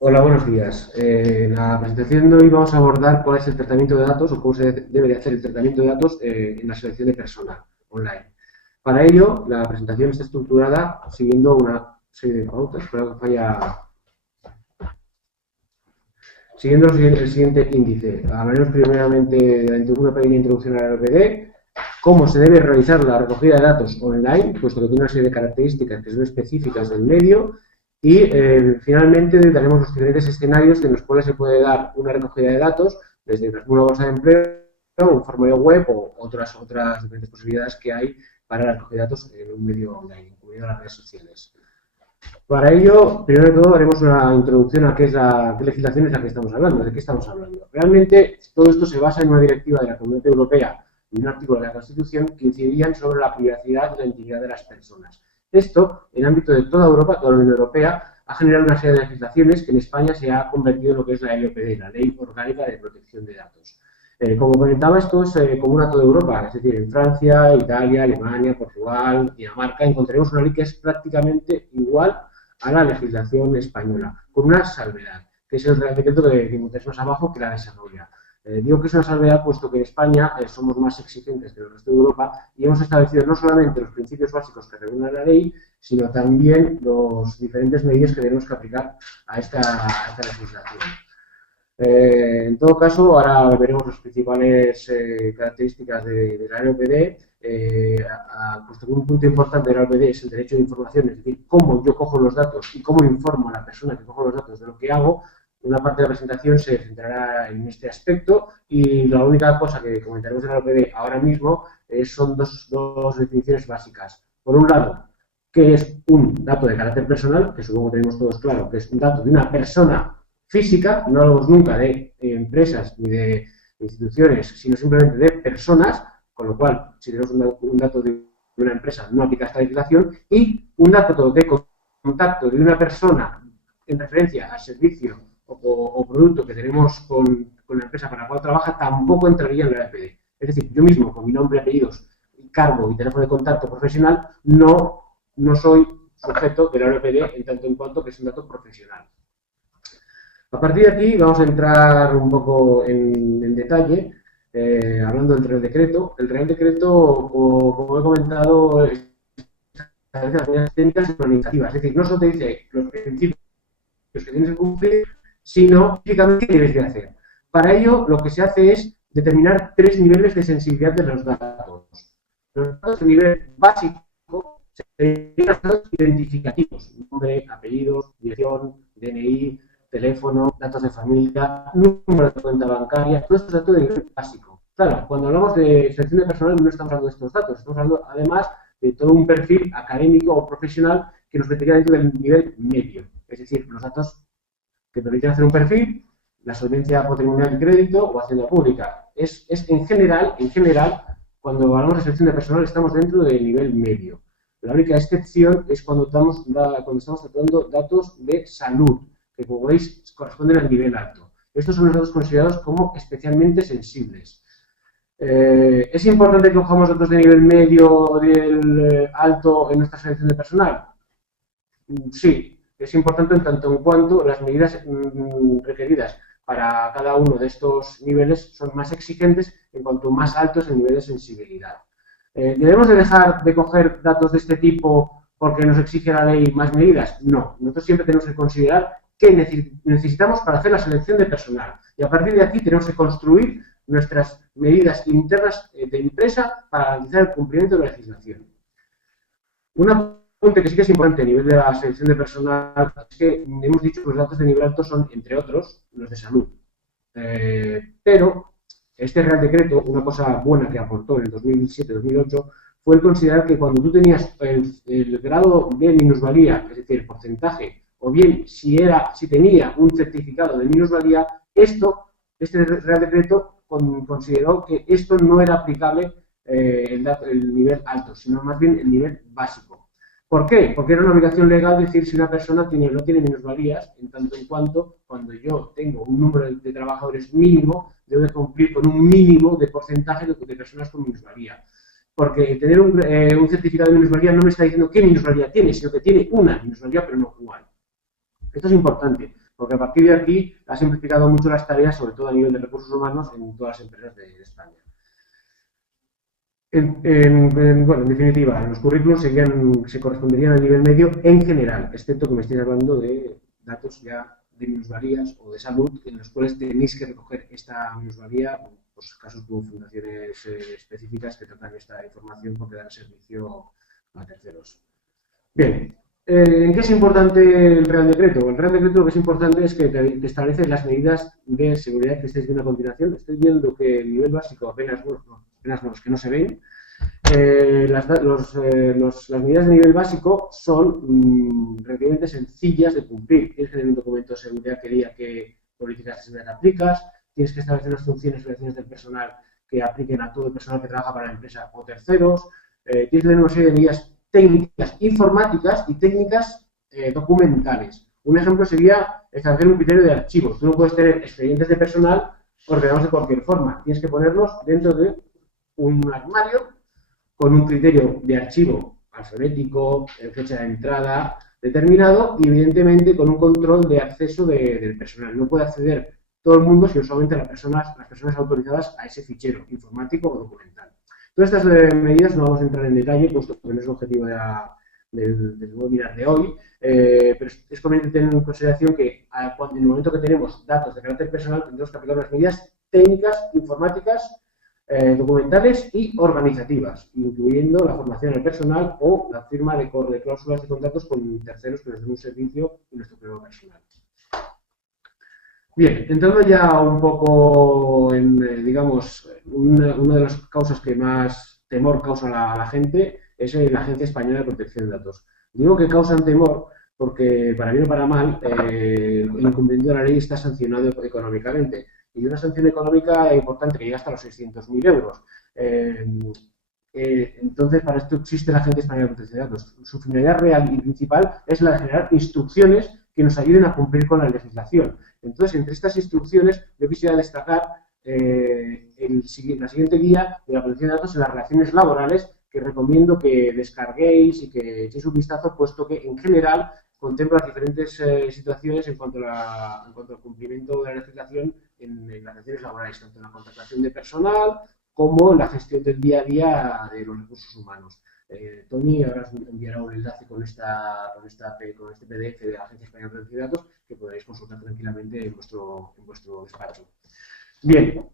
Hola, buenos días. En la presentación de hoy vamos a abordar cuál es el tratamiento de datos o cómo se debe de hacer el tratamiento de datos en la selección de personal online. Para ello, la presentación está estructurada siguiendo una serie de pautas. Espero que falla. Siguiendo el siguiente índice, hablaremos primeramente de una pequeña introducción a la RPD, cómo se debe realizar la recogida de datos online, puesto que tiene una serie de características que son específicas del medio, y finalmente daremos los diferentes escenarios en los cuales se puede dar una recogida de datos, desde una bolsa de empleo, un formulario web o otras diferentes posibilidades que hay para la recogida de datos en un medio online, incluido las redes sociales. Para ello, primero de todo, haremos una introducción a qué es qué legislación es la que estamos hablando, de qué estamos hablando. Realmente, todo esto se basa en una directiva de la Comunidad Europea y un artículo de la Constitución que incidirían sobre la privacidad y la intimidad de las personas. Esto, en el ámbito de toda Europa, toda la Unión Europea, ha generado una serie de legislaciones que en España se ha convertido en lo que es la LOPD, la Ley Orgánica de Protección de Datos. Como comentaba, esto es común a toda Europa, es decir, en Francia, Italia, Alemania, Portugal, Dinamarca, encontraremos una ley que es prácticamente igual a la legislación española, con una salvedad, que es el Real Decreto que encontramos más abajo que la desarrolla. Digo que es una salvedad puesto que en España somos más exigentes que el resto de Europa y hemos establecido no solamente los principios básicos que regulan la ley, sino también los diferentes medidas que tenemos que aplicar a esta legislación. En todo caso, ahora veremos las principales características de la LOPD, puesto que un punto importante de la LOPD es el derecho de información, es decir, cómo yo cojo los datos y cómo informo a la persona que cojo los datos de lo que hago. Una parte de la presentación se centrará en este aspecto y la única cosa que comentaremos de la LOPD ahora mismo son dos definiciones básicas. Por un lado, ¿qué es un dato de carácter personal? Que supongo que tenemos todos claro, que es un dato de una persona física, no hablamos nunca de empresas ni de instituciones, sino simplemente de personas, con lo cual, si tenemos un dato de una empresa, no aplica esta legislación, y un dato de contacto de una persona en referencia al servicio o producto que tenemos con la empresa para la cual trabaja, tampoco entraría en la RPD. Es decir, yo mismo, con mi nombre, apellidos, cargo y teléfono de contacto profesional, no soy sujeto de la RPD en tanto en cuanto que es un dato profesional. A partir de aquí vamos a entrar un poco en detalle, hablando del Real Decreto. El Real Decreto, como he comentado, establece las técnicas organizativas, es decir, no solo te dice los principios que tienes que cumplir, sino específicamente qué debes de hacer. Para ello, lo que se hace es determinar tres niveles de sensibilidad de los datos. Los datos de nivel básico serían los datos identificativos, nombre, apellidos, dirección, DNI, teléfono, datos de familia, número de cuenta bancaria, todo esto es datos de nivel básico. Claro, cuando hablamos de selección de personal no estamos hablando de estos datos, estamos hablando además de todo un perfil académico o profesional que nos metería dentro del nivel medio, es decir, los datos que permiten hacer un perfil, la solvencia patrimonial y crédito o hacienda pública. Es en general, cuando hablamos de selección de personal estamos dentro del nivel medio. La única excepción es cuando estamos tratando datos de salud, que como veis corresponden al nivel alto. Estos son los datos considerados como especialmente sensibles. ¿Es importante que cojamos datos de nivel medio o del alto en nuestra selección de personal? Sí, es importante en tanto en cuanto las medidas requeridas para cada uno de estos niveles son más exigentes en cuanto más alto es el nivel de sensibilidad. ¿Debemos de dejar de coger datos de este tipo porque nos exige la ley más medidas? No, nosotros siempre tenemos que considerar qué necesitamos para hacer la selección de personal. Y a partir de aquí tenemos que construir nuestras medidas internas de empresa para garantizar el cumplimiento de la legislación. Un apunte que sí que es importante a nivel de la selección de personal es que hemos dicho que los datos de nivel alto son, entre otros, los de salud. Pero este Real Decreto, una cosa buena que aportó en el 2007-2008, fue el considerar que cuando tú tenías el grado de minusvalía, es decir, el porcentaje, o bien si tenía un certificado de minusvalía, este Real Decreto consideró que esto no era aplicable el nivel alto, sino más bien el nivel básico. ¿Por qué? Porque era una obligación legal decir si una persona no tiene minusvalías, en tanto en cuanto cuando yo tengo un número de trabajadores mínimo, debo de cumplir con un mínimo de porcentaje de personas con minusvalía. Porque tener un certificado de minusvalía no me está diciendo qué minusvalía tiene, sino que tiene una minusvalía, pero no cuál. Esto es importante. porque a partir de aquí ha simplificado mucho las tareas, sobre todo a nivel de recursos humanos, en todas las empresas de España. Bueno, en definitiva, los currículos se corresponderían al nivel medio en general, excepto que me estoy hablando de datos ya de minusvalías o de salud, en los cuales tenéis que recoger esta minusvalía, pues casos como fundaciones específicas que tratan esta información porque dan servicio a terceros. Bien, ¿en qué es importante el Real Decreto? El Real Decreto lo que es importante es que establece las medidas de seguridad que estáis viendo a continuación. Estoy viendo que el nivel básico apenas los que no se ven. Las medidas de nivel básico son relativamente sencillas de cumplir. Tienes que tener un documento de seguridad que diga qué políticas de seguridad aplicas, tienes que establecer unas funciones y relaciones del personal que apliquen a todo el personal que trabaja para la empresa o terceros, tienes que tener una serie de medidas técnicas informáticas y técnicas documentales. Un ejemplo sería establecer un criterio de archivos. Tú no puedes tener expedientes de personal ordenados de cualquier forma. Tienes que ponerlos dentro de un armario con un criterio de archivo alfabético, fecha de entrada determinado y evidentemente con un control de acceso del personal. No puede acceder todo el mundo, sino solamente las personas autorizadas a ese fichero informático o documental. Todas estas medidas no vamos a entrar en detalle, puesto que no es el objetivo del webinar de hoy, pero es conveniente tener en consideración que en el momento que tenemos datos de carácter personal tendremos que aplicar unas medidas técnicas, informáticas, documentales y organizativas, incluyendo la formación del personal o la firma de cláusulas de contratos con terceros que nos den un servicio y nuestro propio personal. Bien, entrando ya un poco en, digamos, una de las causas que más temor causa a la gente es la Agencia Española de Protección de Datos. Digo que causan temor porque, para bien o para mal, el incumplimiento de la ley está sancionado económicamente. Y una sanción económica importante que llega hasta los 600.000 euros. Entonces, para esto existe la Agencia Española de Protección de Datos. Su finalidad real y principal es la de generar instrucciones que nos ayuden a cumplir con la legislación. Entonces, entre estas instrucciones, yo quisiera destacar la siguiente guía de la protección de datos en las relaciones laborales, que recomiendo que descarguéis y que echéis un vistazo, puesto que en general contempla diferentes situaciones en cuanto al cumplimiento de la legislación en las relaciones laborales, tanto en la contratación de personal como en la gestión del día a día de los recursos humanos. Tony ahora os enviará un enlace con este PDF de la Agencia Española de Protección de Datos que podréis consultar tranquilamente en vuestro despacho. Bien,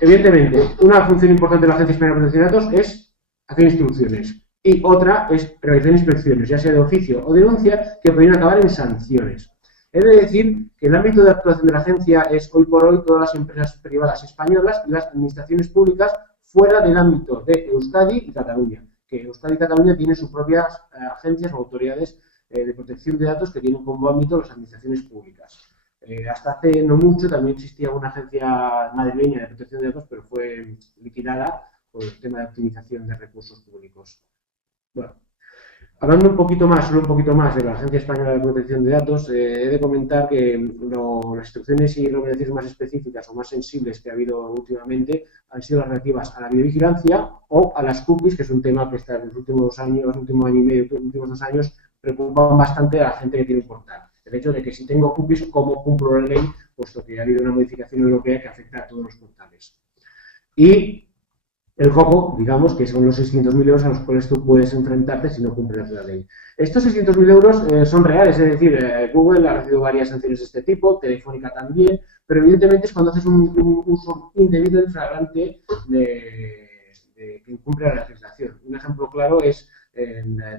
evidentemente, una función importante de la Agencia Española de Protección de Datos es hacer instrucciones y otra es realizar inspecciones, ya sea de oficio o denuncia, que podrían acabar en sanciones. He de decir que el ámbito de actuación de la agencia es hoy por hoy todas las empresas privadas españolas y las administraciones públicas fuera del ámbito de Euskadi y Cataluña, que Euskadi y Cataluña tienen sus propias agencias o autoridades de protección de datos que tienen como ámbito las administraciones públicas. Hasta hace no mucho también existía una agencia madrileña de protección de datos, pero fue liquidada por el tema de optimización de recursos públicos. Bueno, hablando solo un poquito más de la Agencia Española de Protección de Datos, he de comentar que las instrucciones y recomendaciones más específicas o más sensibles que ha habido últimamente han sido las relativas a la videovigilancia o a las cookies, que es un tema que en los últimos años, los últimos año y medio, los últimos 2 años, preocupan bastante a la gente que tiene un portal. El hecho de que si tengo cookies, ¿cómo cumplo la ley? Puesto que ha habido una modificación europea que afecta a todos los portales. Y el foco, digamos, que son los 600.000 euros a los cuales tú puedes enfrentarte si no cumples la ley. Estos 600.000 euros son reales, es decir, Google ha recibido varias sanciones de este tipo, Telefónica también, pero evidentemente es cuando haces un uso indebido y flagrante que incumple la legislación. Un ejemplo claro es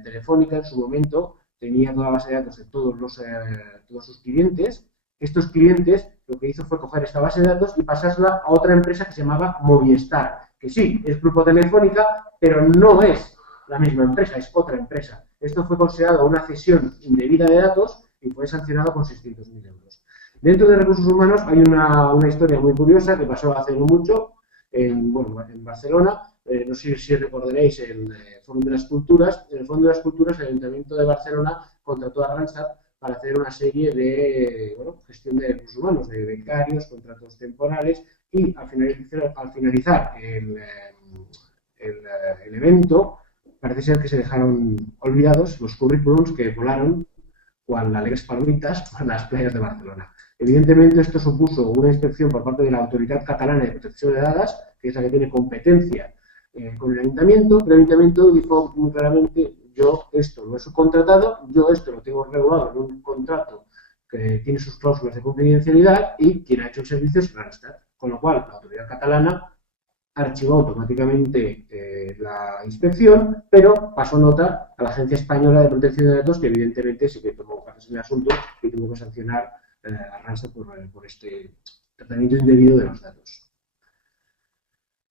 Telefónica en su momento tenía toda la base de datos de todos sus clientes. Estos clientes lo que hizo fue coger esta base de datos y pasarla a otra empresa que se llamaba Movistar, que sí, es Grupo Telefónica, pero no es la misma empresa, es otra empresa. Esto fue considerado una cesión indebida de datos y fue sancionado con 600.000 euros. Dentro de recursos humanos hay una historia muy curiosa que pasó hace no mucho en Barcelona. No sé si recordaréis el Fórum de las Culturas. En el Fórum de las Culturas, el Ayuntamiento de Barcelona contrató a Randstad para hacer una serie de gestión de recursos humanos, de becarios, contratos temporales, y al finalizar el evento, parece ser que se dejaron olvidados los currículums que volaron cual alegres palomitas por las playas de Barcelona. Evidentemente, esto supuso una inspección por parte de la Autoridad Catalana de Protección de Datos, que es la que tiene competencia con el Ayuntamiento. El Ayuntamiento dijo muy claramente: yo esto lo he subcontratado, yo esto lo tengo regulado en un contrato que tiene sus cláusulas de confidencialidad y quien ha hecho el servicio es Randstad. Con lo cual, la Autoridad Catalana archivó automáticamente la inspección, pero pasó nota a la Agencia Española de Protección de Datos, que evidentemente sí que tomó cartas en el asunto y tuvo que sancionar a Randstad por este tratamiento indebido de los datos.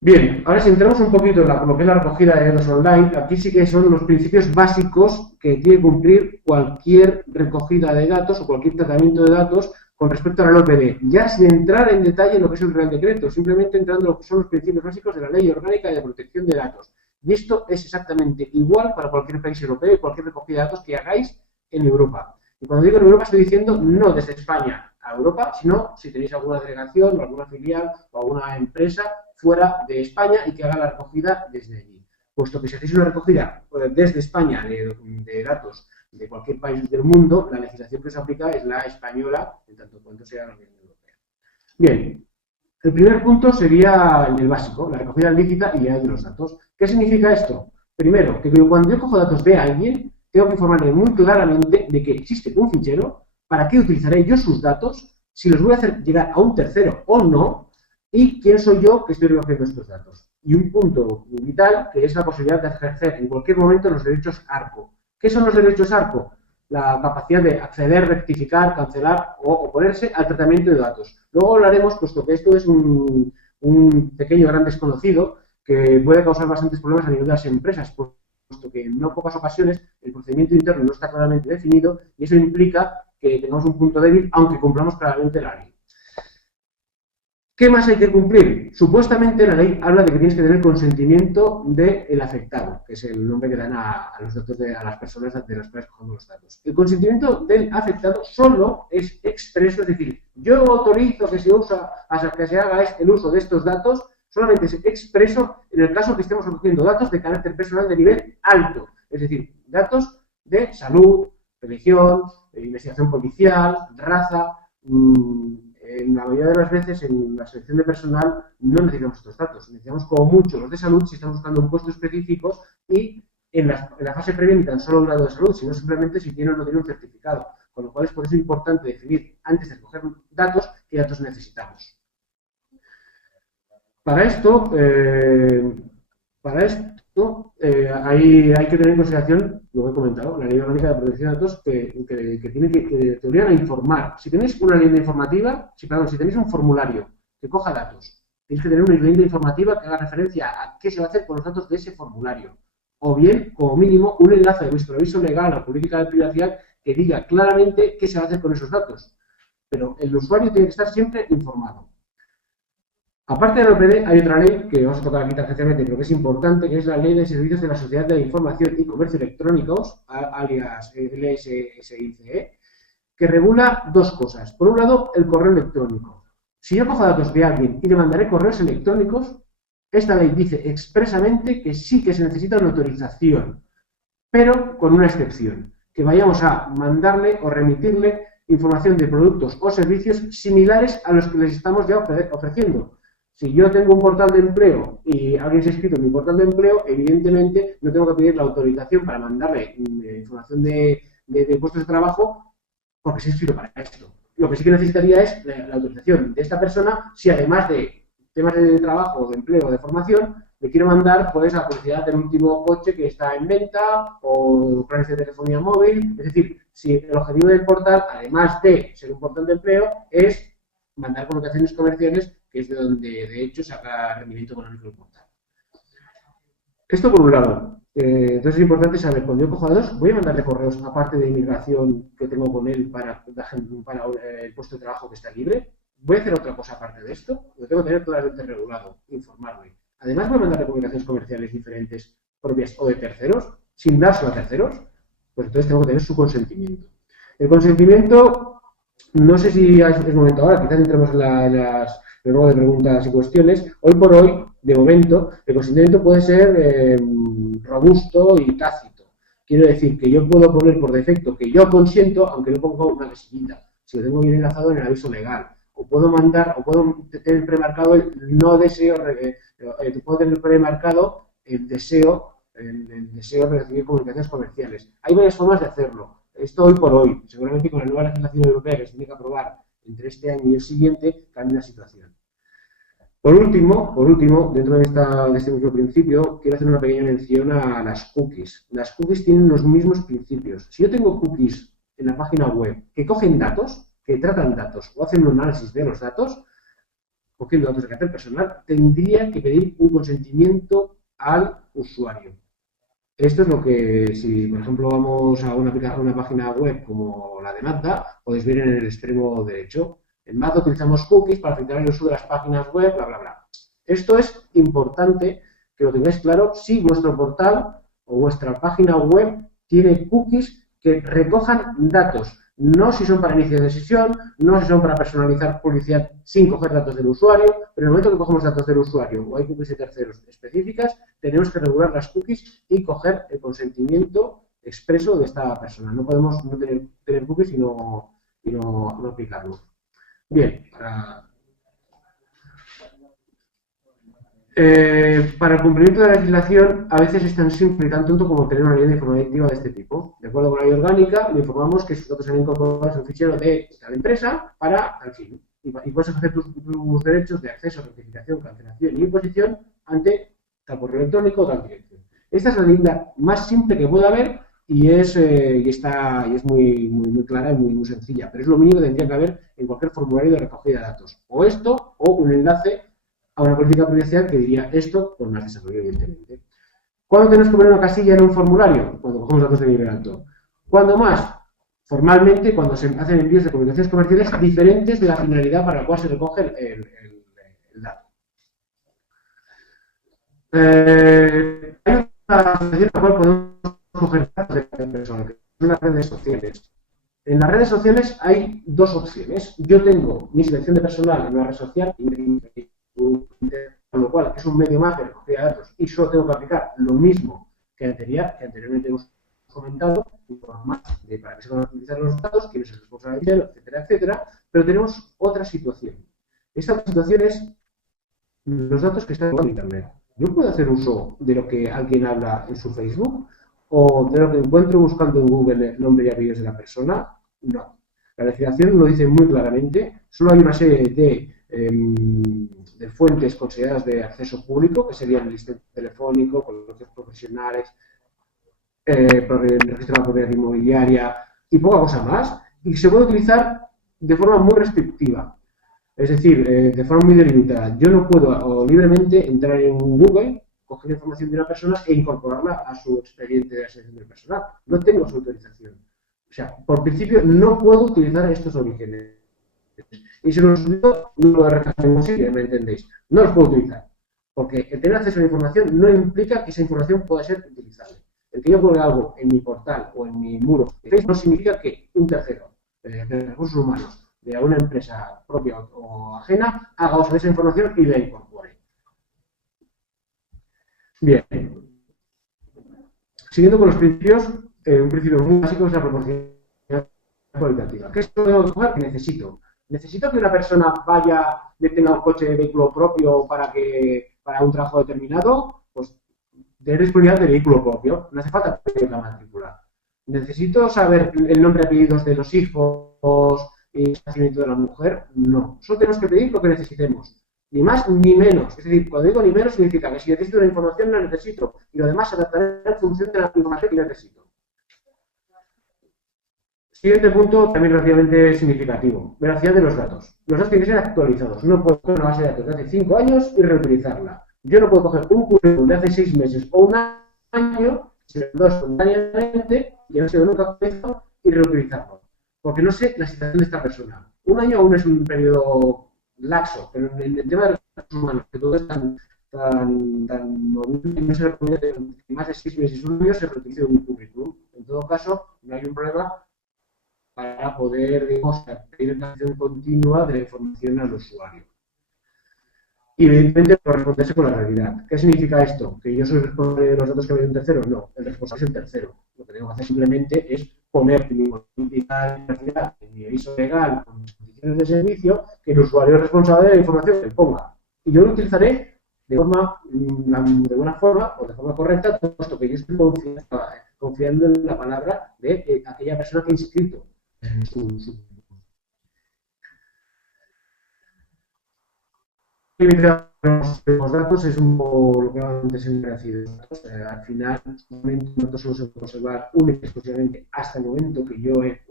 Bien, ahora si entramos un poquito en lo que es la recogida de datos online, aquí sí que son los principios básicos que tiene que cumplir cualquier recogida de datos o cualquier tratamiento de datos con respecto a la LOPD, ya sin entrar en detalle en lo que es el Real Decreto, simplemente entrando en lo que son los principios básicos de la Ley Orgánica de Protección de Datos. Y esto es exactamente igual para cualquier país europeo y cualquier recogida de datos que hagáis en Europa. Y cuando digo en Europa estoy diciendo no desde España a Europa, sino si tenéis alguna delegación o alguna filial o alguna empresa fuera de España y que haga la recogida desde allí. Puesto que si hacéis una recogida desde España de datos de cualquier país del mundo, la legislación que se aplica es la española, en tanto cuanto sea la Unión Europea. Bien, el primer punto sería el básico, la recogida lícita y de los datos. ¿Qué significa esto? Primero, que cuando yo cojo datos de alguien, tengo que informarle muy claramente de que existe un fichero, para qué utilizaré yo sus datos, si los voy a hacer llegar a un tercero o no, y quién soy yo que estoy recogiendo estos datos. Y un punto vital, que es la posibilidad de ejercer en cualquier momento los derechos ARCO. ¿Qué son los derechos ARCO? La capacidad de acceder, rectificar, cancelar o oponerse al tratamiento de datos. Luego hablaremos, puesto que esto es un pequeño gran desconocido que puede causar bastantes problemas a nivel de las empresas, puesto que en no pocas ocasiones el procedimiento interno no está claramente definido y eso implica que tengamos un punto débil, aunque cumplamos claramente la ley. ¿Qué más hay que cumplir? Supuestamente la ley habla de que tienes que tener consentimiento del afectado, que es el nombre que dan a los datos a las personas de las cuales cogemos los datos. El consentimiento del afectado solo es expreso, es decir, yo autorizo que se haga el uso de estos datos, solamente es expreso en el caso que estemos recogiendo datos de carácter personal de nivel alto, es decir, datos de salud, religión, investigación policial, raza. En la mayoría de las veces en la selección de personal no necesitamos estos datos, necesitamos como mucho los de salud si estamos buscando un puesto específico y en la fase previa ni tan solo un grado de salud, sino simplemente si tiene o no tiene un certificado, con lo cual es por eso importante definir antes de recoger datos qué datos necesitamos. Para esto hay que tener en consideración lo que he comentado, la Ley Orgánica de Protección de Datos que tiene que te obligan a informar. Si tenéis una leyenda informativa, si tenéis un formulario que coja datos, tenéis que tener una leyenda informativa que haga referencia a qué se va a hacer con los datos de ese formulario. O bien, como mínimo, un enlace de vuestro aviso legal a política de privacidad que diga claramente qué se va a hacer con esos datos. Pero el usuario tiene que estar siempre informado. Aparte de la LOPD, hay otra ley que vamos a tocar aquí tangencialmente, pero que es importante, que es la Ley de Servicios de la Sociedad de la Información y Comercio Electrónicos, alias LSICE, que regula dos cosas. Por un lado, el correo electrónico. Si yo cojo datos de alguien y le mandaré correos electrónicos, esta ley dice expresamente que sí que se necesita una autorización, pero con una excepción, que vayamos a mandarle o remitirle información de productos o servicios similares a los que les estamos ya ofreciendo. Si yo tengo un portal de empleo y alguien se ha inscrito en mi portal de empleo, evidentemente no tengo que pedir la autorización para mandarle información de puestos de trabajo porque se ha inscrito para esto. Lo que sí que necesitaría es la autorización de esta persona si además de temas de trabajo, de empleo, de formación, le quiero mandar pues la publicidad del último coche que está en venta o planes de telefonía móvil. Es decir, si el objetivo del portal, además de ser un portal de empleo, es mandar comunicaciones comerciales, que es de donde de hecho saca rendimiento económico el portal. Esto por un lado. Entonces es importante saber, cuando yo cojo datos, voy a mandarle correos aparte de inmigración que tengo con él para el puesto de trabajo que está libre. Voy a hacer otra cosa aparte de esto, lo tengo que tener totalmente regulado, informarme. Además voy a mandarle comunicaciones comerciales diferentes, propias o de terceros, sin dárselo a terceros, pues entonces tengo que tener su consentimiento. El consentimiento, no sé si es momento ahora, quizás entremos en luego de preguntas y cuestiones. Hoy por hoy, de momento, el consentimiento puede ser robusto y tácito. Quiero decir que yo puedo poner por defecto que yo consiento, aunque no ponga una casillita. si lo tengo bien enlazado en el aviso legal. O puedo mandar, o puedo tener premarcado el no deseo, puedo tener premarcado el deseo de recibir comunicaciones comerciales. Hay varias formas de hacerlo. Esto hoy por hoy, seguramente con la nueva legislación europea que se tiene que aprobar entre este año y el siguiente, cambia la situación. Por último, dentro de este mismo principio, quiero hacer una pequeña mención a las cookies. Las cookies tienen los mismos principios. Si yo tengo cookies en la página web que cogen datos, que tratan datos o hacen un análisis de los datos, cogiendo datos de carácter personal, tendría que pedir un consentimiento al usuario. Esto es lo que, si por ejemplo vamos a una página web como la de Mazda, podéis ver en el extremo derecho. En Mazda utilizamos cookies para filtrar el uso de las páginas web, bla, bla, bla. Esto es importante que lo tengáis claro si vuestro portal o vuestra página web tiene cookies que recojan datos. No si son para inicio de sesión, no si son para personalizar publicidad sin coger datos del usuario, pero en el momento que cogemos datos del usuario o hay cookies de terceros específicas, tenemos que regular las cookies y coger el consentimiento expreso de esta persona. No podemos no tener cookies y no aplicarlo. Bien, para el cumplimiento de la legislación, a veces es tan simple y tan tonto como tener una ley informativa de este tipo. De acuerdo con la ley orgánica, le informamos que sus datos se han incorporado en un fichero de la empresa para tal fin. Y puedes ejercer tus derechos de acceso, rectificación, cancelación y imposición ante tal correo electrónico o tal dirección. Esta es la ley más simple que puede haber y es muy clara y muy sencilla. Pero es lo mínimo que tendría que haber en cualquier formulario de recogida de datos. O esto, o un enlace a una política de privacidad que diría esto con más desarrollo, evidentemente. ¿Cuándo tenemos que poner una casilla en un formulario? Cuando cogemos datos de nivel alto. ¿Cuándo más? Formalmente, cuando se hacen envíos de comunicaciones comerciales diferentes de la finalidad para la cual se recoge el dato. Hay una situación en la cual podemos coger datos de cada persona, que son las redes sociales. En las redes sociales hay dos opciones. Yo tengo mi selección de personal en una red social con lo cual es un medio más de recogida de datos y solo tengo que aplicar lo mismo que anteriormente hemos comentado, para que se van a utilizar los datos, quién es el responsable, etcétera, etcétera, pero tenemos otra situación. Esta situación es los datos que están en Internet. Yo puedo hacer uso de lo que alguien habla en su Facebook o de lo que encuentro buscando en Google el nombre y apellidos de la persona. No. La legislación lo dice muy claramente. Solo hay una serie de fuentes consideradas de acceso público, que serían el listado telefónico, colegios profesionales, registro de la propiedad inmobiliaria y poca cosa más, y se puede utilizar de forma muy restrictiva, es decir, de forma muy delimitada. Yo no puedo libremente entrar en Google, coger información de una persona e incorporarla a su expediente de la selección del personal. No tengo su autorización. O sea, por principio no puedo utilizar estos orígenes. Y si los utilizo, no lo retrasamos, si me entendéis. No los puedo utilizar. Porque el tener acceso a la información no implica que esa información pueda ser utilizable. El que yo ponga algo en mi portal o en mi muro de Facebook no significa que un tercero de recursos humanos de una empresa propia o ajena haga uso de esa información y la incorpore. Bien. Siguiendo con los principios, un principio muy básico es la proporcionalidad cualitativa. ¿Qué es lo que necesito? ¿Necesito que una persona tenga un coche de vehículo propio para un trabajo determinado? Pues tener disponibilidad de vehículo propio. No hace falta pedir la matrícula. ¿Necesito saber el nombre y apellidos de los hijos y el nacimiento de la mujer? No. Solo tenemos que pedir lo que necesitemos. Ni más ni menos. Es decir, cuando digo ni menos significa que si necesito una información la necesito y lo demás se adaptará en función de la información que necesito. Siguiente punto, también relativamente significativo, veracidad de los datos. Los datos tienen que ser actualizados. No puedo coger una base de datos de hace 5 años y reutilizarla. Yo no puedo coger un currículum de hace 6 meses o un año, se lo doy espontáneamente y no ha sido nunca actualizado y reutilizarlo. Porque no sé la situación de esta persona. Un año aún es un periodo laxo, pero en el tema de recursos humanos, que todo es tan movible, no se recomienda que más de 6 meses o un año se reutilice un currículum. En todo caso, no hay un problema para poder, digamos, pedir una acción continua de la información al usuario. Y evidentemente corresponderse con la realidad. ¿Qué significa esto? ¿Que yo soy responsable de los datos que me dio un tercero? No, el responsable es el tercero. Lo que tengo que hacer simplemente es poner mi política de privacidad en mi aviso legal con mis condiciones de servicio, que el usuario es responsable de la información que ponga. Y yo lo utilizaré de buena forma o de forma correcta, puesto que yo estoy confiando en la palabra de aquella persona que ha inscrito su los datos es un poco lo que antes he merecido. Al final, nosotros solo se puede observar únicamente y exclusivamente hasta el momento que yo he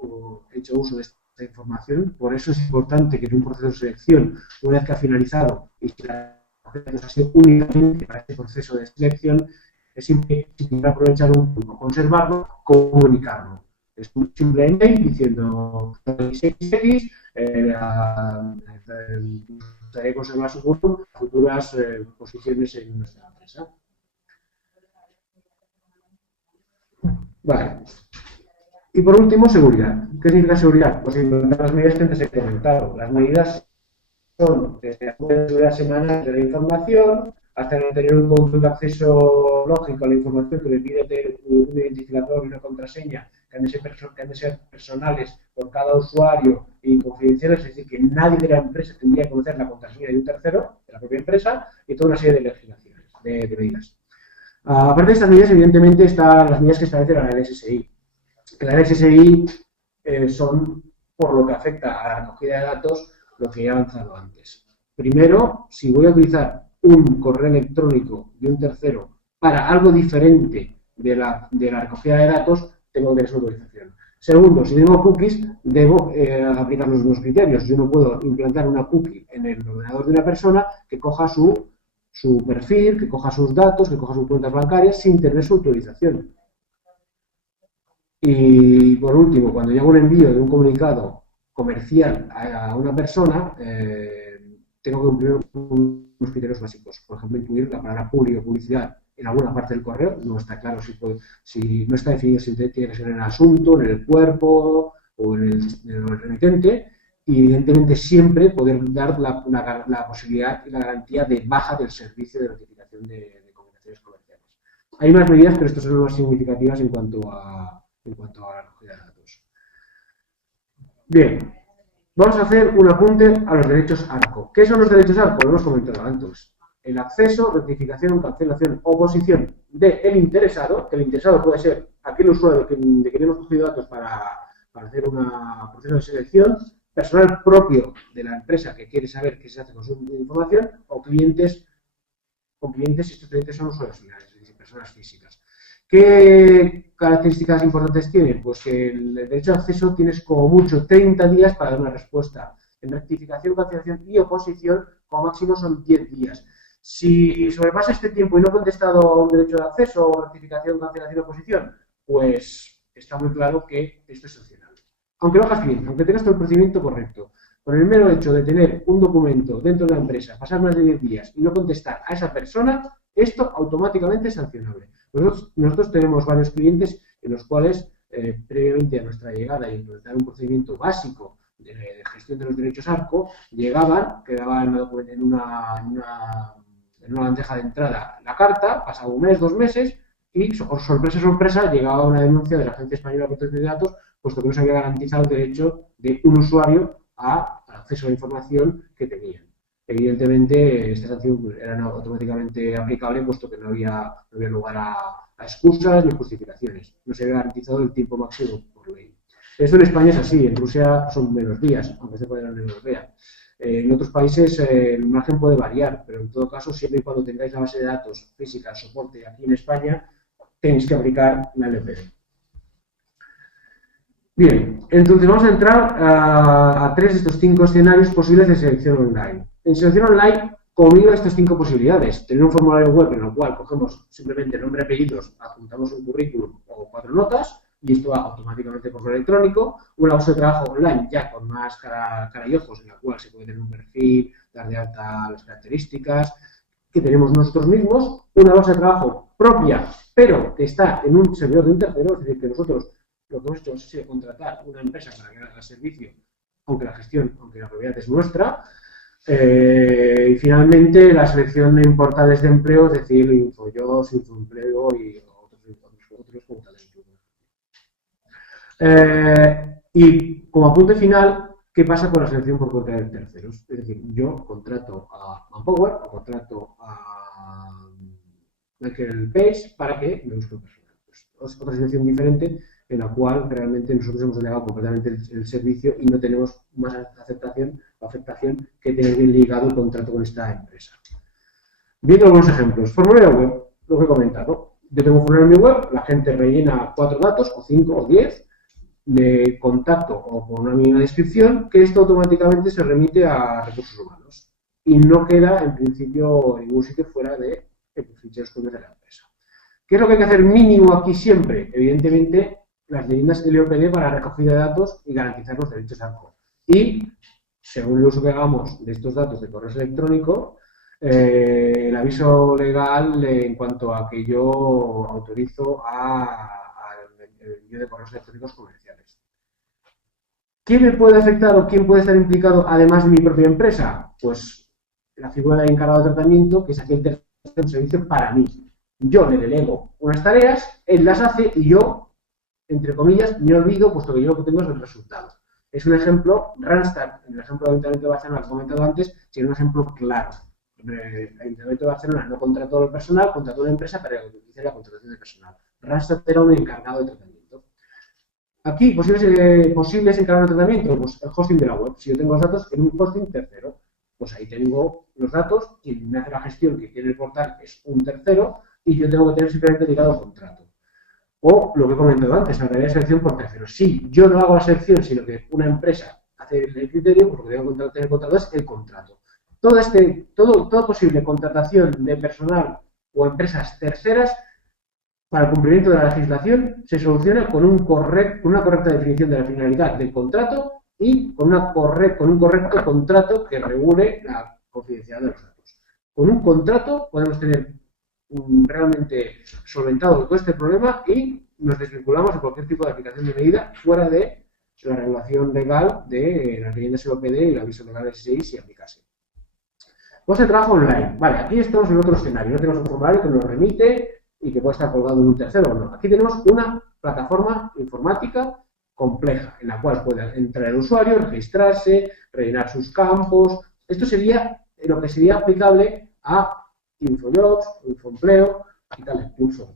hecho uso de esta información. Por eso es importante que en un proceso de selección, una vez que ha finalizado y que la ha sido únicamente para este proceso de selección, es siempre aprovechar un punto, conservarlo, comunicarlo. Es un simple email diciendo XX, gustaría conservar su currículum a futuras posiciones en nuestra empresa. Vale. Y por último, seguridad. ¿Qué significa seguridad? Pues implementar las medidas que antes he comentado. Las medidas son desde la seguridad semanal de la información hasta no tener un control de acceso lógico a la información que me pide un identificador y una contraseña que han de ser personales por cada usuario y confidenciales, es decir, que nadie de la empresa tendría que conocer la contraseña de un tercero, de la propia empresa, y toda una serie de legislaciones, de medidas. Aparte de estas medidas, evidentemente, están las medidas que establece la LSSI. La LSSI son, por lo que afecta a la recogida de datos, lo que he avanzado antes. Primero, si voy a utilizar un correo electrónico de un tercero para algo diferente de la recogida de datos, tengo que tener su autorización. Segundo, si tengo cookies, debo aplicar los mismos criterios. Yo no puedo implantar una cookie en el ordenador de una persona que coja su perfil, que coja sus datos, que coja sus cuentas bancarias sin tener su autorización. Y por último, cuando yo hago un envío de un comunicado comercial a una persona, tengo que cumplir unos criterios básicos. Por ejemplo, incluir la palabra público o publicidad en alguna parte del correo. No está claro si no está definido si tiene que ser en el asunto, en el cuerpo o en el remitente. Y evidentemente siempre poder dar la posibilidad y la garantía de baja del servicio de notificación de comunicaciones comerciales. Hay más medidas, pero estas son las más significativas en cuanto a la recogida de datos. Bien, vamos a hacer un apunte a los derechos ARCO. ¿Qué son los derechos ARCO? Lo hemos comentado antes. El acceso, rectificación, cancelación, oposición del interesado, que el interesado puede ser aquel usuario de quien hemos cogido datos para hacer un proceso de selección, personal propio de la empresa que quiere saber qué se hace con su información, o clientes, si estos clientes son usuarios finales, es decir, personas físicas. ¿Qué características importantes tiene? Pues que el derecho de acceso tienes como mucho 30 días para dar una respuesta. En rectificación, cancelación y oposición, como máximo son 10 días. Si sobrepasa este tiempo y no he contestado a un derecho de acceso, rectificación, cancelación o oposición, pues está muy claro que esto es sancionable. Aunque lo hagas bien, aunque tengas todo el procedimiento correcto, con el mero hecho de tener un documento dentro de la empresa, pasar más de 10 días y no contestar a esa persona, esto automáticamente es sancionable. Nosotros tenemos varios clientes en los cuales, previamente a nuestra llegada y implementar un procedimiento básico de gestión de los derechos ARCO, llegaban, quedaban en una bandeja de entrada la carta, pasaba un mes, 2 meses, y sorpresa, llegaba una denuncia de la Agencia Española de Protección de Datos, puesto que no se había garantizado el derecho de un usuario al acceso a la información que tenían. Evidentemente, esta sanción era automáticamente aplicable, puesto que no había lugar a excusas ni justificaciones. No se había garantizado el tiempo máximo por ley. Esto en España es así, en Rusia son menos días, aunque se puede en la Unión Europea. En otros países el margen puede variar, pero en todo caso, siempre y cuando tengáis la base de datos física, soporte aquí en España, tenéis que aplicar la LPD. Bien, entonces vamos a entrar a 3 de estos 5 escenarios posibles de selección online. En selección online combino estas 5 posibilidades. Tener un formulario web en el cual cogemos simplemente nombre y apellidos, adjuntamos un currículum o 4 notas, y esto va automáticamente por correo electrónico. Una base de trabajo online ya con más cara y ojos, en la cual se puede tener un perfil, dar de alta las características que tenemos nosotros mismos. Una base de trabajo propia, pero que está en un servidor de un tercero, es decir, que nosotros lo que hemos hecho es contratar una empresa para que haga el servicio, aunque la propiedad es nuestra. Y finalmente la selección en portales de empleo, es decir, InfoJobs, InfoEmpleo y otros como tal. Y como apunte final, ¿qué pasa con la selección por cuenta de terceros? Es decir, yo contrato a Manpower o contrato a Michael Page para que me busque un personal. Pues es otra situación diferente en la cual realmente nosotros hemos delegado completamente el servicio y no tenemos más aceptación o afectación que tener bien ligado el contrato con esta empresa. Viendo algunos ejemplos. Formulario web, lo que he comentado. Yo tengo un formulario en mi web, la gente rellena 4 datos, o 5 o 10, de contacto o con una mínima descripción, que esto automáticamente se remite a recursos humanos. Y no queda, en principio, en ningún sitio fuera de ficheros de la empresa. ¿Qué es lo que hay que hacer mínimo aquí siempre? Evidentemente, las leyendas LOPD para recogida de datos y garantizar los derechos de autor. Y, según el uso que hagamos de estos datos de correo electrónico, el aviso legal en cuanto a que yo autorizo el envío de correos electrónicos comerciales. ¿Quién me puede afectar o quién puede estar implicado además de mi propia empresa? Pues la figura del encargado de tratamiento, que es aquel tercero un servicio para mí. Yo le delego unas tareas, él las hace y yo, entre comillas, me olvido, puesto que yo lo que tengo es el resultado. Es un ejemplo, Randstad, en el ejemplo del Ayuntamiento de Barcelona que he comentado antes, tiene un ejemplo claro. El Ayuntamiento de Barcelona no contrató al personal, contrató a una empresa para que hiciera la contratación de personal. Randstad era un encargado de tratamiento. Aquí, posibles encargados de tratamiento, pues el hosting de la web. Si yo tengo los datos en un hosting tercero, pues ahí tengo los datos, quien me hace la gestión, que tiene el portal es un tercero, y yo tengo que tener simplemente ligado al contrato. O lo que he comentado antes, la tarea de selección por terceros. Si yo no hago la selección, sino que una empresa hace el criterio, pues lo que tengo que tener contratado es el contrato. Toda posible contratación de personal o empresas terceras para el cumplimiento de la legislación se soluciona con una correcta definición de la finalidad del contrato y con un correcto contrato que regule la confidencialidad de los datos. Con un contrato podemos tener realmente solventado todo este problema y nos desvinculamos de cualquier tipo de aplicación de medida fuera de la regulación legal de las leyendas LOPD y el aviso legal SSI si aplicase. Puesto de trabajo online. Vale, aquí estamos en otro escenario. No tenemos un formulario que nos remite y que puede estar colgado en un tercero o no. Aquí tenemos una plataforma informática compleja en la cual puede entrar el usuario, registrarse, rellenar sus campos. Esto sería lo que sería aplicable a Infojobs, Infoempleo y tal, incluso.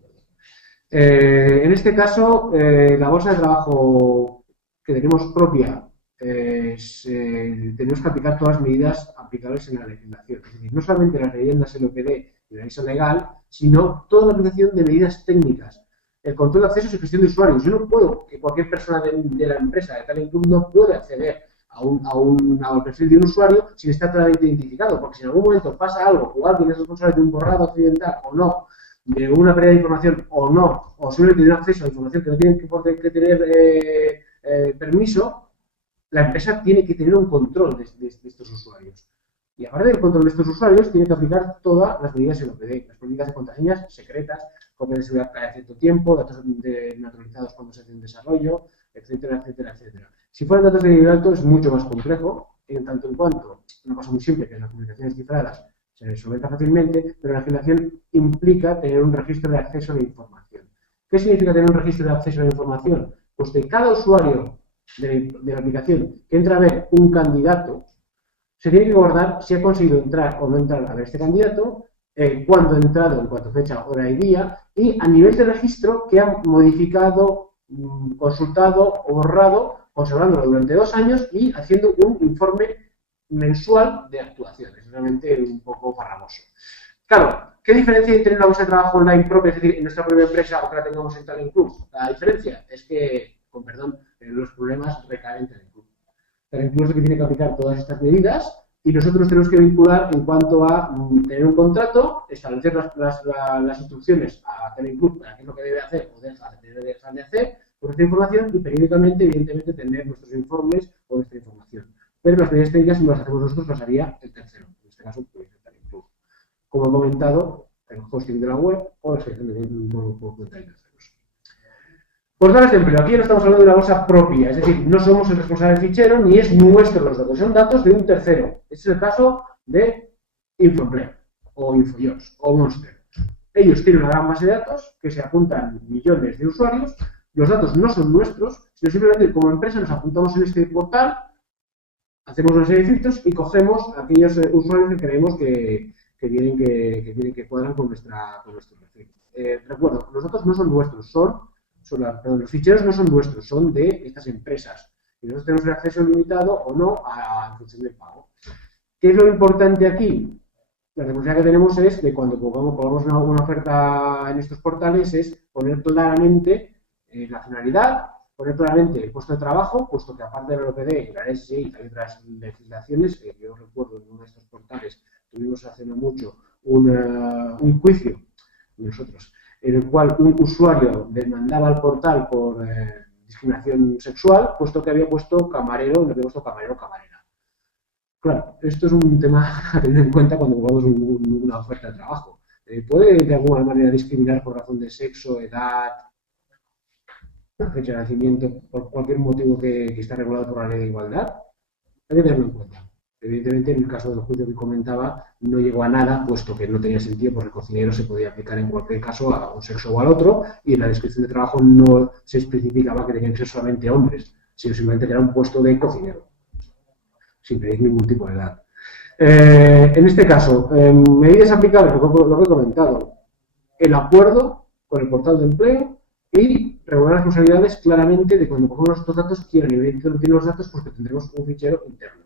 En este caso, la bolsa de trabajo que tenemos propia, tenemos que aplicar todas las medidas aplicables en la legislación. Es decir, no solamente las leyendas LOPD y la aviso legal, sino toda la aplicación de medidas técnicas. El control de accesos y gestión de usuarios. Yo no puedo, que cualquier persona de la empresa de Talent Club no puede acceder al perfil de un usuario sin estar claramente identificado, porque si en algún momento pasa algo o alguien es responsable de un borrado accidental o no, de una pérdida de información o no, o simplemente tiene acceso a información que no tiene que tener permiso, la empresa tiene que tener un control de estos usuarios. Y aparte del control de estos usuarios, tiene que aplicar todas las medidas LOPD, las políticas de contraseñas secretas, copias de seguridad cada cierto tiempo, datos naturalizados cuando se hace un desarrollo, etcétera, etcétera, etcétera. Si fueran datos de nivel alto es mucho más complejo, en tanto en cuanto, una cosa muy simple, que las comunicaciones cifradas se solventa fácilmente, pero la legislación implica tener un registro de acceso a la información. ¿Qué significa tener un registro de acceso a la información? Pues de cada usuario de la aplicación que entra a ver un candidato, se tiene que guardar si ha conseguido entrar o no entrar a ver este candidato, cuándo ha entrado, en cuánto fecha, hora y día, y a nivel de registro que ha modificado, consultado o borrado, conservándolo durante 2 años y haciendo un informe mensual de actuaciones. Realmente un poco farragoso. Claro, ¿qué diferencia hay entre una bolsa de trabajo online propia, es decir, en nuestra propia empresa o que la tengamos en Talent Club? La diferencia es que, con perdón, los problemas recaen en Talent Club. Talent Club es el que tiene que aplicar todas estas medidas y nosotros tenemos que vincular en cuanto a tener un contrato, establecer las instrucciones a Talent Club para qué es lo que debe hacer o dejar de hacer con esta información y periódicamente, evidentemente, tener nuestros informes con nuestra información. Pero las medidas técnicas, si no las hacemos nosotros, las haría el tercero. En este caso, pues, el Talent Club. Como he comentado, el hosting de la web o la selección de terceros. Por dar este empleo, aquí no estamos hablando de una bolsa propia, es decir, no somos el responsable del fichero ni es nuestro los datos, son datos de un tercero. Este es el caso de Infoempleo o Infojobs o Monster. Ellos tienen una gran base de datos que se apuntan millones de usuarios Los datos no son nuestros, sino simplemente como empresa nos apuntamos en este portal, hacemos una serie de filtros y cogemos aquellos usuarios que creemos que cuadran con nuestro perfil. Recuerdo, los datos no son nuestros, los ficheros no son nuestros, son de estas empresas. Y nosotros tenemos el acceso limitado o no en función del pago. ¿Qué es lo importante aquí? La responsabilidad que tenemos es que cuando pongamos una oferta en estos portales es poner claramente la finalidad, poner claramente el puesto de trabajo, puesto que aparte de la LOPD y la NSI y otras legislaciones, yo recuerdo en uno de estos portales, tuvimos hace no mucho un juicio, nosotros, en el cual un usuario demandaba al portal por discriminación sexual, puesto que había puesto camarero, no había puesto camarero o camarera. Claro, esto es un tema a tener en cuenta cuando pongamos una oferta de trabajo. ¿Puede de alguna manera discriminar por razón de sexo, edad, fecha de nacimiento, por cualquier motivo que está regulado por la ley de igualdad? Hay que tenerlo en cuenta. Evidentemente, en el caso del juicio que comentaba, no llegó a nada, puesto que no tenía sentido, porque el cocinero se podía aplicar en cualquier caso a un sexo o al otro, y en la descripción de trabajo no se especificaba que tenían que ser solamente hombres, sino simplemente que era un puesto de cocinero, sin pedir ningún tipo de edad. En este caso, medidas aplicables, lo que he comentado, el acuerdo con el portal de empleo y regular las responsabilidades claramente de cuando cogemos estos datos, quién no tiene los datos, pues que tendremos un fichero interno.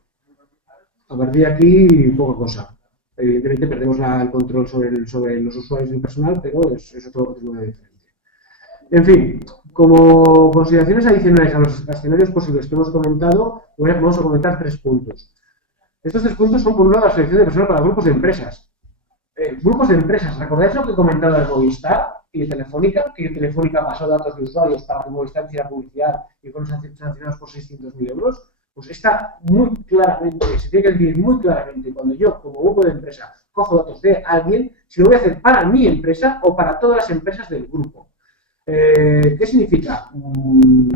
A partir de aquí, poca cosa. Evidentemente perdemos el control sobre los usuarios y el personal, pero es otro tipo de diferencia. En fin, como consideraciones adicionales a los escenarios posibles que hemos comentado, vamos a comentar 3 puntos. Estos 3 puntos son, por un lado, la selección de personal para grupos de empresas. Grupos de empresas, ¿recordáis lo que he comentado de Movistar y de Telefónica? Que Telefónica pasó datos de usuarios para que Movistar hiciera publicidad y fueron sancionados por 600.000 euros. Pues está muy claramente, se tiene que decir muy claramente, cuando yo, como grupo de empresa, cojo datos de alguien, si lo voy a hacer para mi empresa o para todas las empresas del grupo. ¿Qué significa?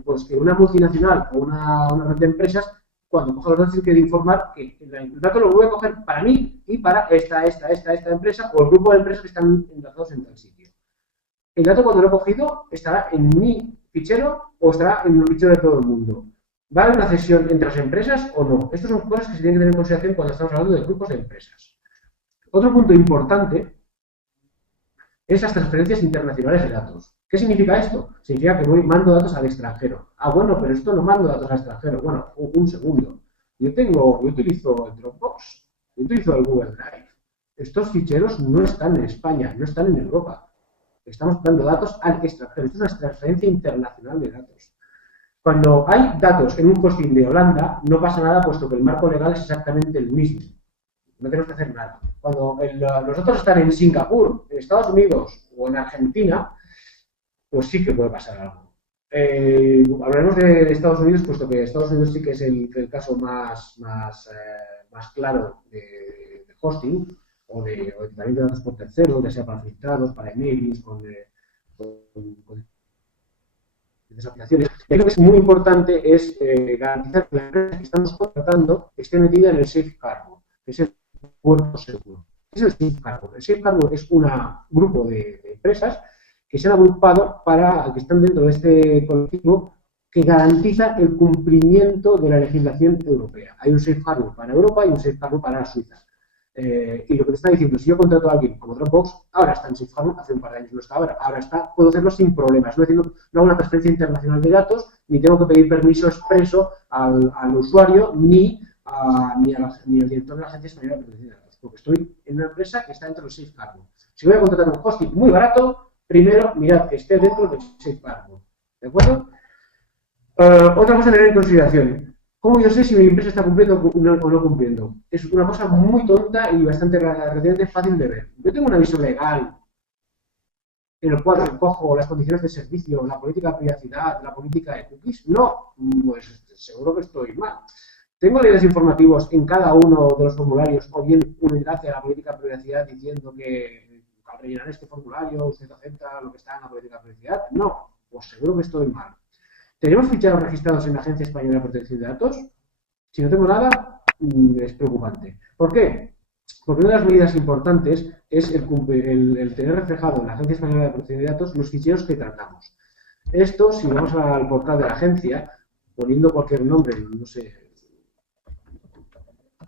Pues que una multinacional o una red de empresas, cuando coja los datos, tiene que informar que el dato lo voy a coger para mí y para esta empresa o el grupo de empresas que están enlazados en tal sitio. El dato, cuando lo he cogido, estará en mi fichero o estará en el fichero de todo el mundo. ¿Va a haber una cesión entre las empresas o no? Estas son cosas que se tienen que tener en consideración cuando estamos hablando de grupos de empresas. Otro punto importante es las transferencias internacionales de datos. ¿Qué significa esto? Significa que mando datos al extranjero. Ah, bueno, pero esto no mando datos al extranjero. Bueno, un segundo. Yo utilizo el Dropbox, yo utilizo el Google Drive. Estos ficheros no están en España, no están en Europa. Estamos dando datos al extranjero. Esto es una transferencia internacional de datos. Cuando hay datos en un hosting de Holanda, no pasa nada, puesto que el marco legal es exactamente el mismo. No tenemos que hacer nada. Cuando los datos están en Singapur, en Estados Unidos o en Argentina, pues sí que puede pasar algo. Hablaremos de Estados Unidos, puesto que Estados Unidos sí que es el caso más claro de hosting o de también de datos por terceros, ya sea para filtrados, para emailings, con estas aplicaciones. Y lo que es muy importante es garantizar que la empresa que estamos contratando esté metida en el Safe Harbor, que es el puerto seguro. ¿Qué es el Safe Harbor? El Safe Harbor es un grupo de empresas que se han agrupado que están dentro de este colectivo que garantiza el cumplimiento de la legislación europea. Hay un Safe Harbor para Europa y un Safe Harbor para Suiza. Y lo que te está diciendo, si yo contrato a alguien como Dropbox, ahora está en Safe Harbor, hace un par de años no está ahora está, puedo hacerlo sin problemas. No hago una transferencia internacional de datos, ni tengo que pedir permiso expreso al usuario, ni al director de la Agencia Española de Protección de Datos, porque estoy en una empresa que está dentro del Safe Harbor. Si voy a contratar un hosting muy barato, primero mirad que esté dentro del Safe Harbor. ¿De acuerdo? Otra cosa a tener en consideración. ¿Cómo yo sé si mi empresa está cumpliendo o no cumpliendo? Es una cosa muy tonta y bastante relativamente fácil de ver. Yo tengo un aviso legal en el cual recojo las condiciones de servicio, la política de privacidad, la política de cookies. No, pues seguro que estoy mal. Tengo leyes informativos en cada uno de los formularios o bien un enlace a la política de privacidad diciendo que al rellenar este formulario usted acepta lo que está en la política de privacidad. No, pues seguro que estoy mal. ¿Tenemos ficheros registrados en la Agencia Española de Protección de Datos? Si no tengo nada, es preocupante. ¿Por qué? Porque una de las medidas importantes es el tener reflejado en la Agencia Española de Protección de Datos los ficheros que tratamos. Esto, si vamos al portal de la agencia, poniendo cualquier nombre, no sé,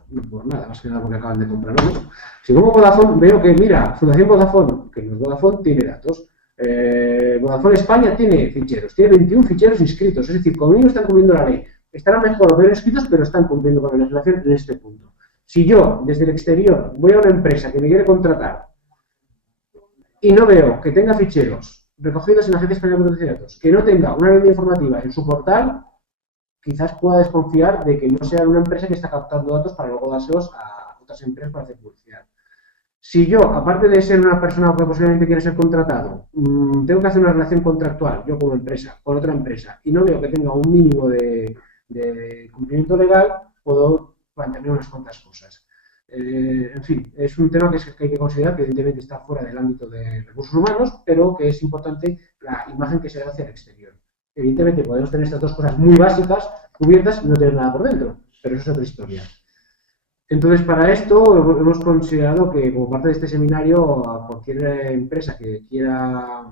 no por nada, más que nada porque acaban de comprar uno. Si pongo Vodafone, veo que, mira, Fundación Vodafone, que no es Vodafone, tiene datos. Vodafone España tiene ficheros, tiene 21 ficheros inscritos, es decir, conmigo están cumpliendo la ley. Estarán mejor o peor escritos, pero están cumpliendo con la legislación en este punto. Si yo, desde el exterior, voy a una empresa que me quiere contratar y no veo que tenga ficheros recogidos en la Agencia Española de Protección de Datos, que no tenga una línea informativa en su portal, quizás pueda desconfiar de que no sea una empresa que está captando datos para luego dárselos a otras empresas para hacer publicidad. Si yo, aparte de ser una persona que posiblemente quiere ser contratado, tengo que hacer una relación contractual, yo como empresa, con otra empresa, y no veo que tenga un mínimo de cumplimiento legal, puedo plantearme unas cuantas cosas. En fin, es un tema que hay que considerar que evidentemente está fuera del ámbito de recursos humanos, pero que es importante la imagen que se da hacia el exterior. Evidentemente podemos tener estas dos cosas muy básicas cubiertas y no tener nada por dentro, pero eso es otra historia. Entonces, para esto hemos considerado que como parte de este seminario, a cualquier empresa que quiera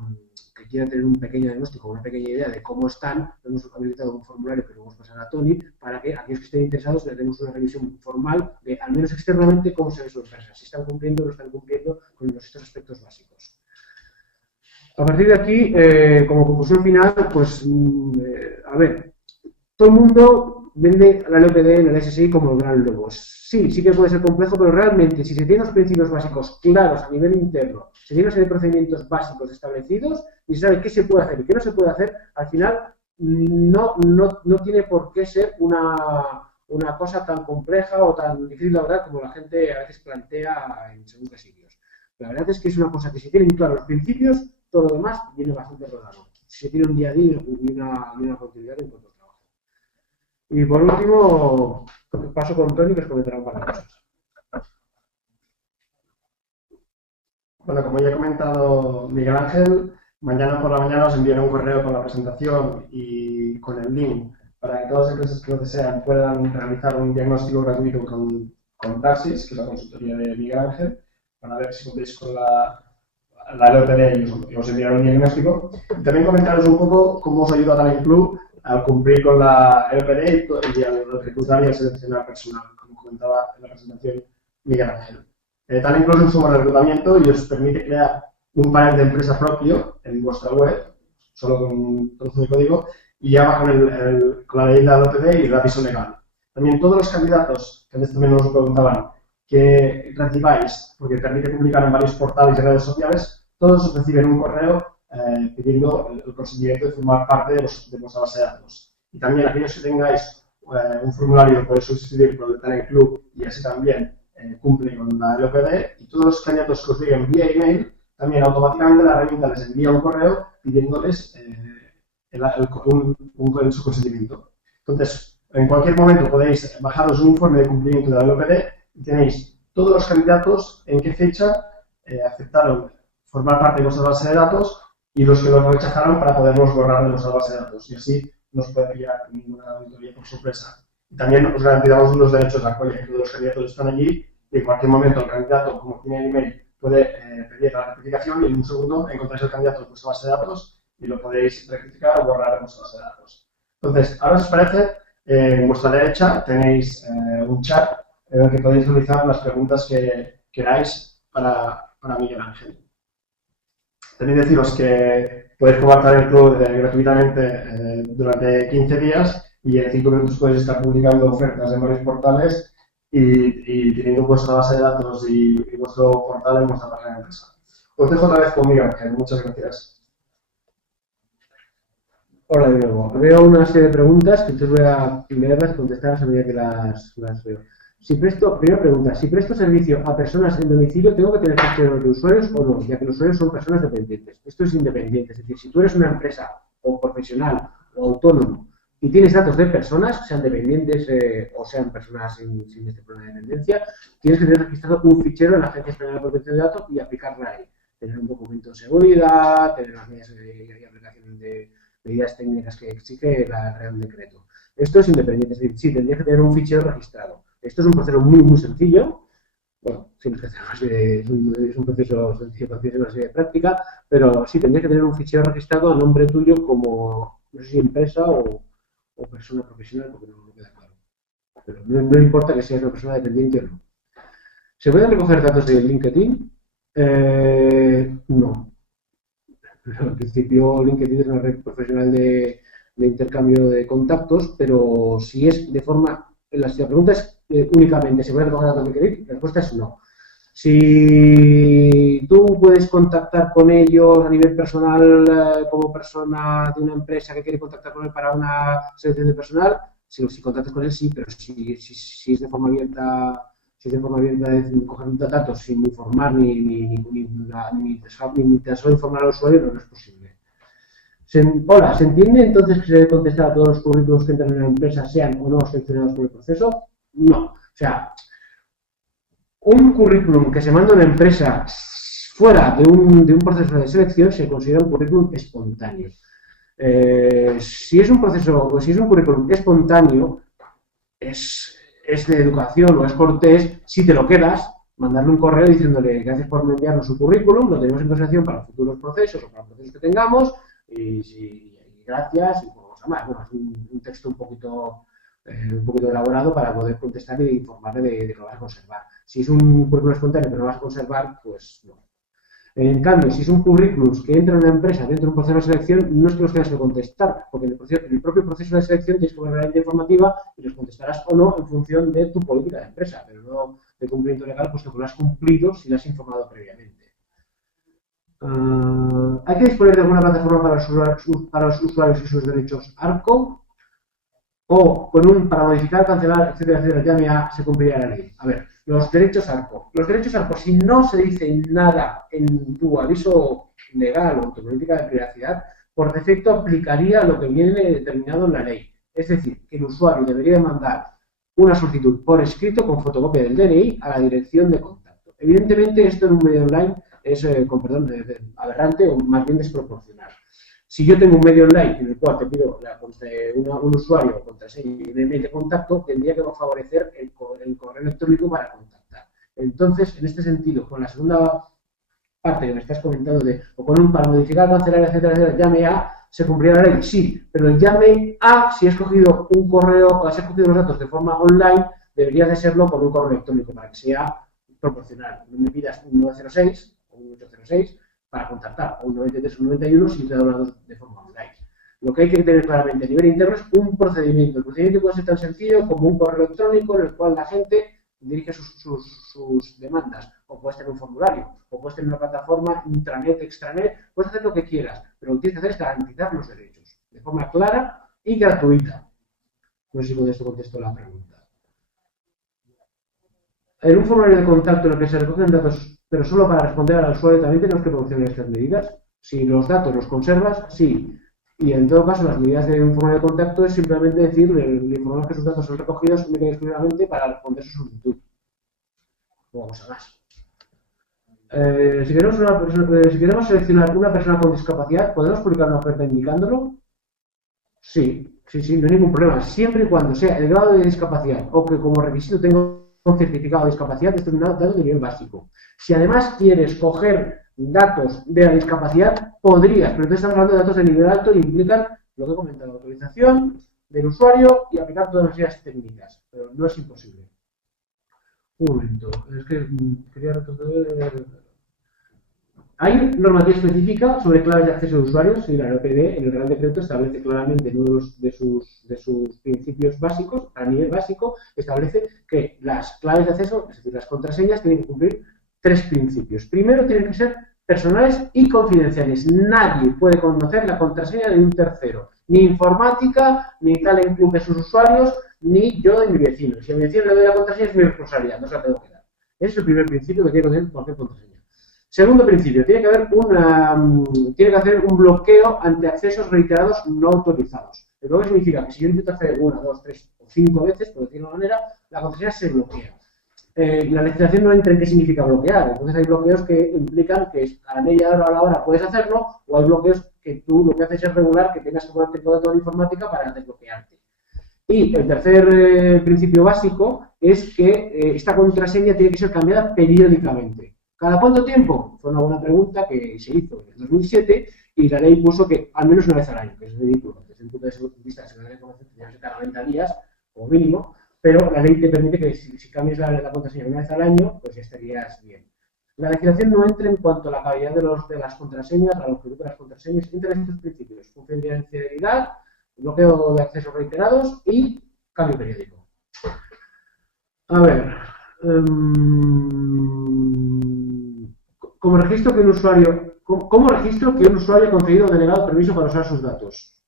tener un pequeño diagnóstico, una pequeña idea de cómo están, hemos habilitado un formulario que lo vamos a pasar a Tony para que aquellos que estén interesados le demos una revisión formal de, al menos externamente, cómo se ve su empresa, si están cumpliendo o no están cumpliendo con estos aspectos básicos. A partir de aquí, como conclusión final, pues, a ver, todo el mundo vende la LOPD en el SSI como el gran lobo. Sí que puede ser complejo, pero realmente, si se tienen los principios básicos claros a nivel interno, se tiene una serie de procedimientos básicos establecidos y se sabe qué se puede hacer y qué no se puede hacer, al final no tiene por qué ser una cosa tan compleja o tan difícil de lograr como la gente a veces plantea en según qué sitios. La verdad es que es una cosa que si tienen claros los principios, todo lo demás viene bastante rodado. Si se tiene un día a día y una continuidad en cuanto a trabajo. Y por último, paso con Tony que os comentará un par de cosas. Bueno, como ya he comentado Miguel Ángel, mañana por la mañana os enviaré un correo con la presentación y con el link para que todas las empresas que lo desean puedan realizar un diagnóstico gratuito con Praxis, que es la consultoría de Miguel Ángel, para ver si cumplís con la LOPD y os enviaré un diagnóstico. Y también comentaros un poco cómo os ayuda Talent Club al cumplir con la LOPD y al reclutar y al seleccionar personal, como comentaba en la presentación Miguel Ángel. Talent Club es un software de reclutamiento y os permite crear un panel de empresa propio en vuestra web, solo con un trozo de código, y ya va con la leyenda del OPD y el aviso legal. También todos los candidatos, que antes también nos preguntaban, que recibáis, porque permite publicar en varios portales y redes sociales, todos reciben un correo pidiendo el consentimiento de formar parte de vuestra base de datos. Y también aquellos que tengáis un formulario podéis suscribir con el Talent Club y así también cumple con la LOPD, y todos los candidatos que os lleguen vía email, también automáticamente la herramienta les envía un correo pidiéndoles su consentimiento. Entonces, en cualquier momento podéis bajaros un informe de cumplimiento de la LOPD y tenéis todos los candidatos en qué fecha aceptaron formar parte de vuestra base de datos y los que los rechazaron para poderlos borrar de nuestra base de datos. Y así no os puede pillar ninguna auditoría por sorpresa. Y también os garantizamos los derechos de acuerdo. Todos los candidatos están allí y en cualquier momento el candidato, como tiene el email, puede pedir la rectificación y en un segundo encontráis el candidato en vuestra base de datos y lo podéis rectificar o borrar de vuestra base de datos. Entonces, ahora si os parece, en vuestra derecha tenéis un chat en el que podéis realizar las preguntas que queráis para Miguel Ángel. También deciros que podéis probar el club gratuitamente durante 15 días y en 5 minutos podéis estar publicando ofertas en varios portales y teniendo vuestra base de datos y vuestro portal en vuestra página de empresa. Os dejo otra vez con Miguel Ángel. Muchas gracias. Hola de nuevo. Veo una serie de preguntas que entonces voy a leerlas y contestarlas a medida que las veo. Primera pregunta, si presto servicio a personas en domicilio, ¿tengo que tener ficheros de usuarios o no? Ya que los usuarios son personas dependientes. Esto es independiente, es decir, si tú eres una empresa o profesional o autónomo y tienes datos de personas, sean dependientes o sean personas sin este problema de dependencia, tienes que tener registrado un fichero en la Agencia Española de Protección de Datos y aplicarla ahí. Tener un documento de seguridad, tener las medidas de aplicación de medidas técnicas que exige el Real Decreto. Esto es independiente, es decir, sí, tendrías que tener un fichero registrado. Esto es un proceso muy sencillo bueno, siempre que hacer es un proceso sencillo, es una serie de práctica, pero sí tendría que tener un fichero registrado a nombre tuyo como, no sé si empresa o persona profesional, porque no me queda claro. Pero no importa que seas una persona dependiente o no. ¿Se pueden recoger datos de LinkedIn? No. En principio, LinkedIn es una red profesional de intercambio de contactos, pero si es de forma. Si la pregunta es únicamente, ¿se pueden recoger datos de LinkedIn? La respuesta es no. Si tú puedes contactar con ellos a nivel personal, como persona de una empresa que quiere contactar con él para una selección de personal, si contactas con él, sí, pero si es de forma abierta, si es de forma abierta de coger datos sin informar ni tan solo informar al usuario, no es posible. Hola, ¿se entiende entonces que se debe contestar a todos los currículos que entran en una empresa, sean o no seleccionados por el proceso? No. O sea, un currículum que se manda a una empresa fuera de un proceso de selección se considera un currículum espontáneo. Si es un currículum espontáneo, es de educación o es cortés, si te lo quedas, mandarle un correo diciéndole gracias por enviarnos su currículum, lo tenemos en consideración para futuros procesos o para procesos que tengamos, y gracias, y pues, además, bueno, es un texto un poquito elaborado para poder contestar e informarle de que lo vas a conservar. Si es un currículum espontáneo que no lo vas a conservar, pues no. En cambio, si es un currículum que entra en una empresa dentro de un proceso de selección, no es que los tengas que contestar, porque en el propio proceso de selección tienes que ver la línea informativa y los contestarás o no en función de tu política de empresa, pero no de cumplimiento legal, puesto que lo has cumplido si lo has informado previamente. ¿Hay que disponer de alguna plataforma para los usuarios y sus derechos ARCO? O para modificar, cancelar, etcétera, ya se cumpliría la ley. A ver, los derechos ARCO. Los derechos ARCO, si no se dice nada en tu aviso legal o tu política de privacidad, por defecto aplicaría lo que viene determinado en la ley. Es decir, que el usuario debería mandar una solicitud por escrito con fotocopia del DNI a la dirección de contacto. Evidentemente, esto en un medio online es, aberrante o más bien desproporcional. Si yo tengo un medio online en el cual te pido un usuario o contraseña y un email de contacto, tendría que favorecer el correo electrónico para contactar. Entonces, en este sentido, con la segunda parte que me estás comentando para modificar, cancelar, etcétera, llame a, ¿se cumplirá la ley? Sí, pero el llame a, si has cogido un correo o has cogido los datos de forma online, deberías de serlo con un correo electrónico para que sea proporcional. No me pidas un 906 o un 806 para contactar, o un 93 o un 91 si te he hablado de forma online. Lo que hay que tener claramente a nivel interno es un procedimiento. El procedimiento puede ser tan sencillo como un correo electrónico en el cual la gente dirige sus demandas, o puedes tener un formulario, o puedes tener una plataforma intranet, extranet, puedes hacer lo que quieras, pero lo que tienes que hacer es garantizar los derechos de forma clara y gratuita. No sé si con esto contesto la pregunta. En un formulario de contacto en el que se recogen datos, pero solo para responder al usuario, también tenemos que proporcionar estas medidas. Si los datos los conservas, sí. Y en todo caso, las medidas de un formulario de contacto es simplemente decir, le informamos que sus datos son recogidos únicamente y exclusivamente para responder su solicitud. No vamos a más. Si queremos seleccionar una persona con discapacidad, ¿podemos publicar una oferta indicándolo? Sí, no hay ningún problema. Siempre y cuando sea el grado de discapacidad o que como requisito tenga un certificado de discapacidad, esto es un dato de nivel básico. Si además quieres coger datos de la discapacidad, podrías, pero entonces estamos hablando de datos de nivel alto y implican lo que he comentado, autorización del usuario y aplicar todas las medidas técnicas, pero no es imposible. Un momento, es que quería retroceder. Hay normativa específica sobre claves de acceso de usuarios y la RPD en el Real Decreto establece claramente en uno de sus principios básicos, a nivel básico, establece que las claves de acceso, es decir, las contraseñas, tienen que cumplir 3 principios. Primero, tienen que ser personales y confidenciales. Nadie puede conocer la contraseña de un tercero, ni informática, ni tal en club de sus usuarios, ni yo de mi vecino. Si a mi vecino le doy la contraseña es mi responsabilidad, no se la tengo que dar. Ese es el primer principio que tiene que tener cualquier contraseña. Segundo principio, tiene que hacer un bloqueo ante accesos reiterados no autorizados. El bloqueo significa que si yo intento hacer 1, 2, 3 o 5 veces, por decirlo de una manera, la contraseña se bloquea. La legislación no entra en qué significa bloquear. Entonces hay bloqueos que implican que a la media hora o a la hora puedes hacerlo, o hay bloqueos que tú lo que haces es regular que tengas que ponerte en contacto con la informática para desbloquearte. Y el tercer principio básico es que esta contraseña tiene que ser cambiada periódicamente. ¿Cada cuánto tiempo? Fue una buena pregunta que se hizo en el 2007 y la ley puso que al menos una vez al año, que es ridículo. Desde el punto de vista de seguridad de información tendría que ser cada 90 días como mínimo, pero la ley te permite que si cambias la contraseña una vez al año, pues ya estarías bien. La legislación no entra en cuanto a la calidad de las contraseñas, la longitud de las contraseñas, entra en estos principios: confidencialidad, bloqueo de accesos reiterados y cambio periódico. A ver, ¿cómo registro que un usuario ha concedido o denegado permiso para usar sus datos?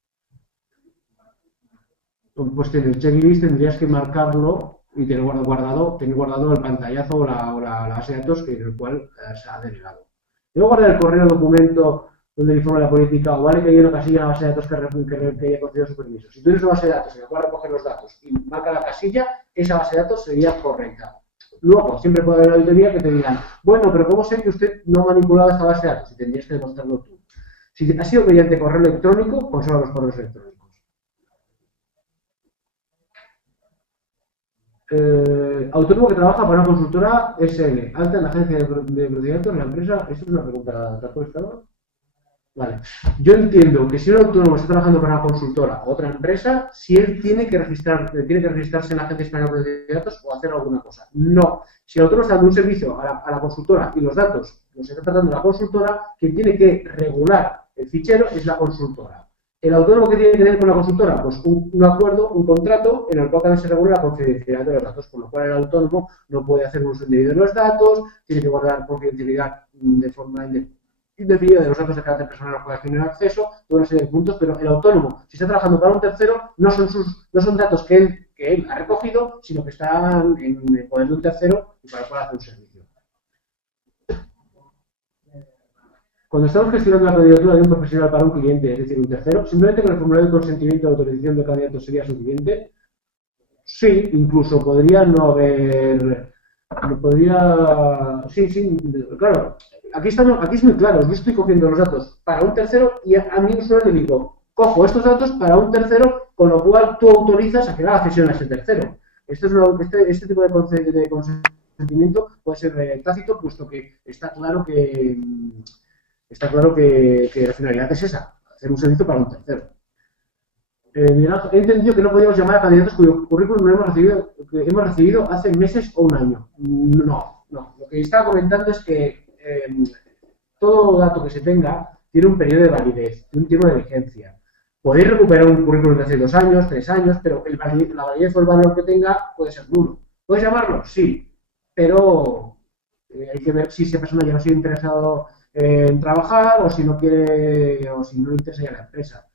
Pues en el checklist tendrías que marcarlo y tener guardado el pantallazo o la base de datos en el cual se ha denegado. Debo guardar el correo documento donde informa la política, o vale que haya una casilla en la base de datos que haya concedido su permiso. Si tú tienes una base de datos en la cual recoger los datos y marca la casilla, esa base de datos sería correcta. Luego, siempre puede haber una auditoría que te digan, bueno, pero ¿cómo sé que usted no ha manipulado esta base de datos? Y tendrías que demostrarlo tú. Si ha sido mediante correo electrónico, conserva los correos electrónicos. Autónomo que trabaja para una consultora SL, alta en la agencia de procedimientos de la empresa. Esto es una pregunta, ¿te has contestado? Vale. Yo entiendo que si un autónomo está trabajando para una consultora o otra empresa, si él tiene que registrarse en la Agencia Española de Protección de Datos o hacer alguna cosa. No. Si el autónomo está dando un servicio a la consultora y los datos los está tratando la consultora, quien tiene que regular el fichero es la consultora. ¿El autónomo que tiene que tener con la consultora? Pues un acuerdo, un contrato en el cual también se regula la confidencialidad de los datos, con lo cual el autónomo no puede hacer un uso indebido de los datos, tiene que guardar confidencialidad de forma indefinida de los datos de carácter personal a los cuales tiene acceso, toda una serie de puntos, pero el autónomo, si está trabajando para un tercero, no son datos que él ha recogido, sino que están en el poder de un tercero y para el cual hace un servicio. Cuando estamos gestionando la candidatura de un profesional para un cliente, es decir, un tercero, simplemente con el formulario de consentimiento de autorización de candidato sería suficiente. Sí, incluso podría no haber. Sí, claro. Aquí es muy claro. Yo estoy cogiendo los datos para un tercero y a mi usuario le digo, cojo estos datos para un tercero, con lo cual tú autorizas a que haga cesión a ese tercero. Este tipo de consentimiento puede ser tácito, puesto que está claro que la finalidad es esa, hacer un servicio para un tercero. He entendido que no podíamos llamar a candidatos cuyo currículum hemos recibido hace meses o un año. No. Lo que estaba comentando es que todo dato que se tenga tiene un periodo de validez, un tiempo de vigencia. Podéis recuperar un currículum de hace 2 años, 3 años, pero la validez o el valor que tenga puede ser nulo. ¿Puedes llamarlo? Sí, pero hay que ver si esa persona ya no sigue interesado en trabajar o si no quiere o si no le interesa ya la empresa.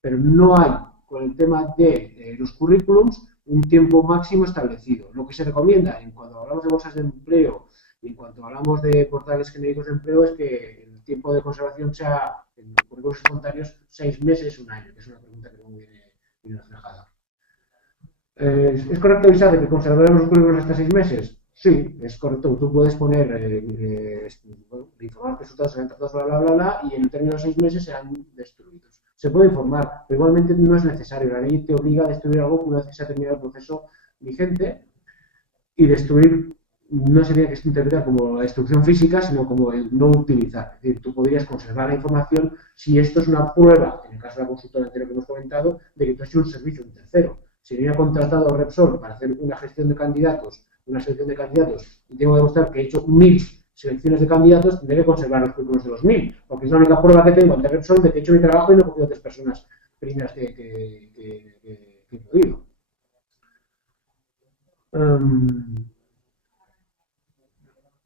Pero no hay, con el tema de los currículums, un tiempo máximo establecido. Lo que se recomienda en cuanto hablamos de bolsas de empleo y en cuanto hablamos de portales genéricos de empleo es que el tiempo de conservación sea en currículos espontáneos 6 meses, 1 año, que es una pregunta que no viene reflejada. ¿Es correcto avisar de que conservaremos los currículos hasta 6 meses? Sí, es correcto. Tú puedes poner informar que resultados serán tratados, bla, y en el término de 6 meses serán destruidos. Se puede informar, pero igualmente no es necesario. La ley te obliga a destruir algo una vez que se ha terminado el proceso vigente, y destruir no se tiene que interpretar como la destrucción física, sino como el no utilizar. Es decir, tú podrías conservar la información si esto es una prueba, en el caso de la consultora anterior que hemos comentado, de que tú has hecho un servicio a un tercero. Si me ha contratado a Repsol para hacer una gestión de candidatos, una selección de candidatos, y tengo que demostrar que he hecho 1000 selecciones de candidatos, debe conservar los currículos de los 1000, porque es la única prueba que tengo ante Repsol de que he hecho mi trabajo y no he cogido 3 personas primeras que he podido.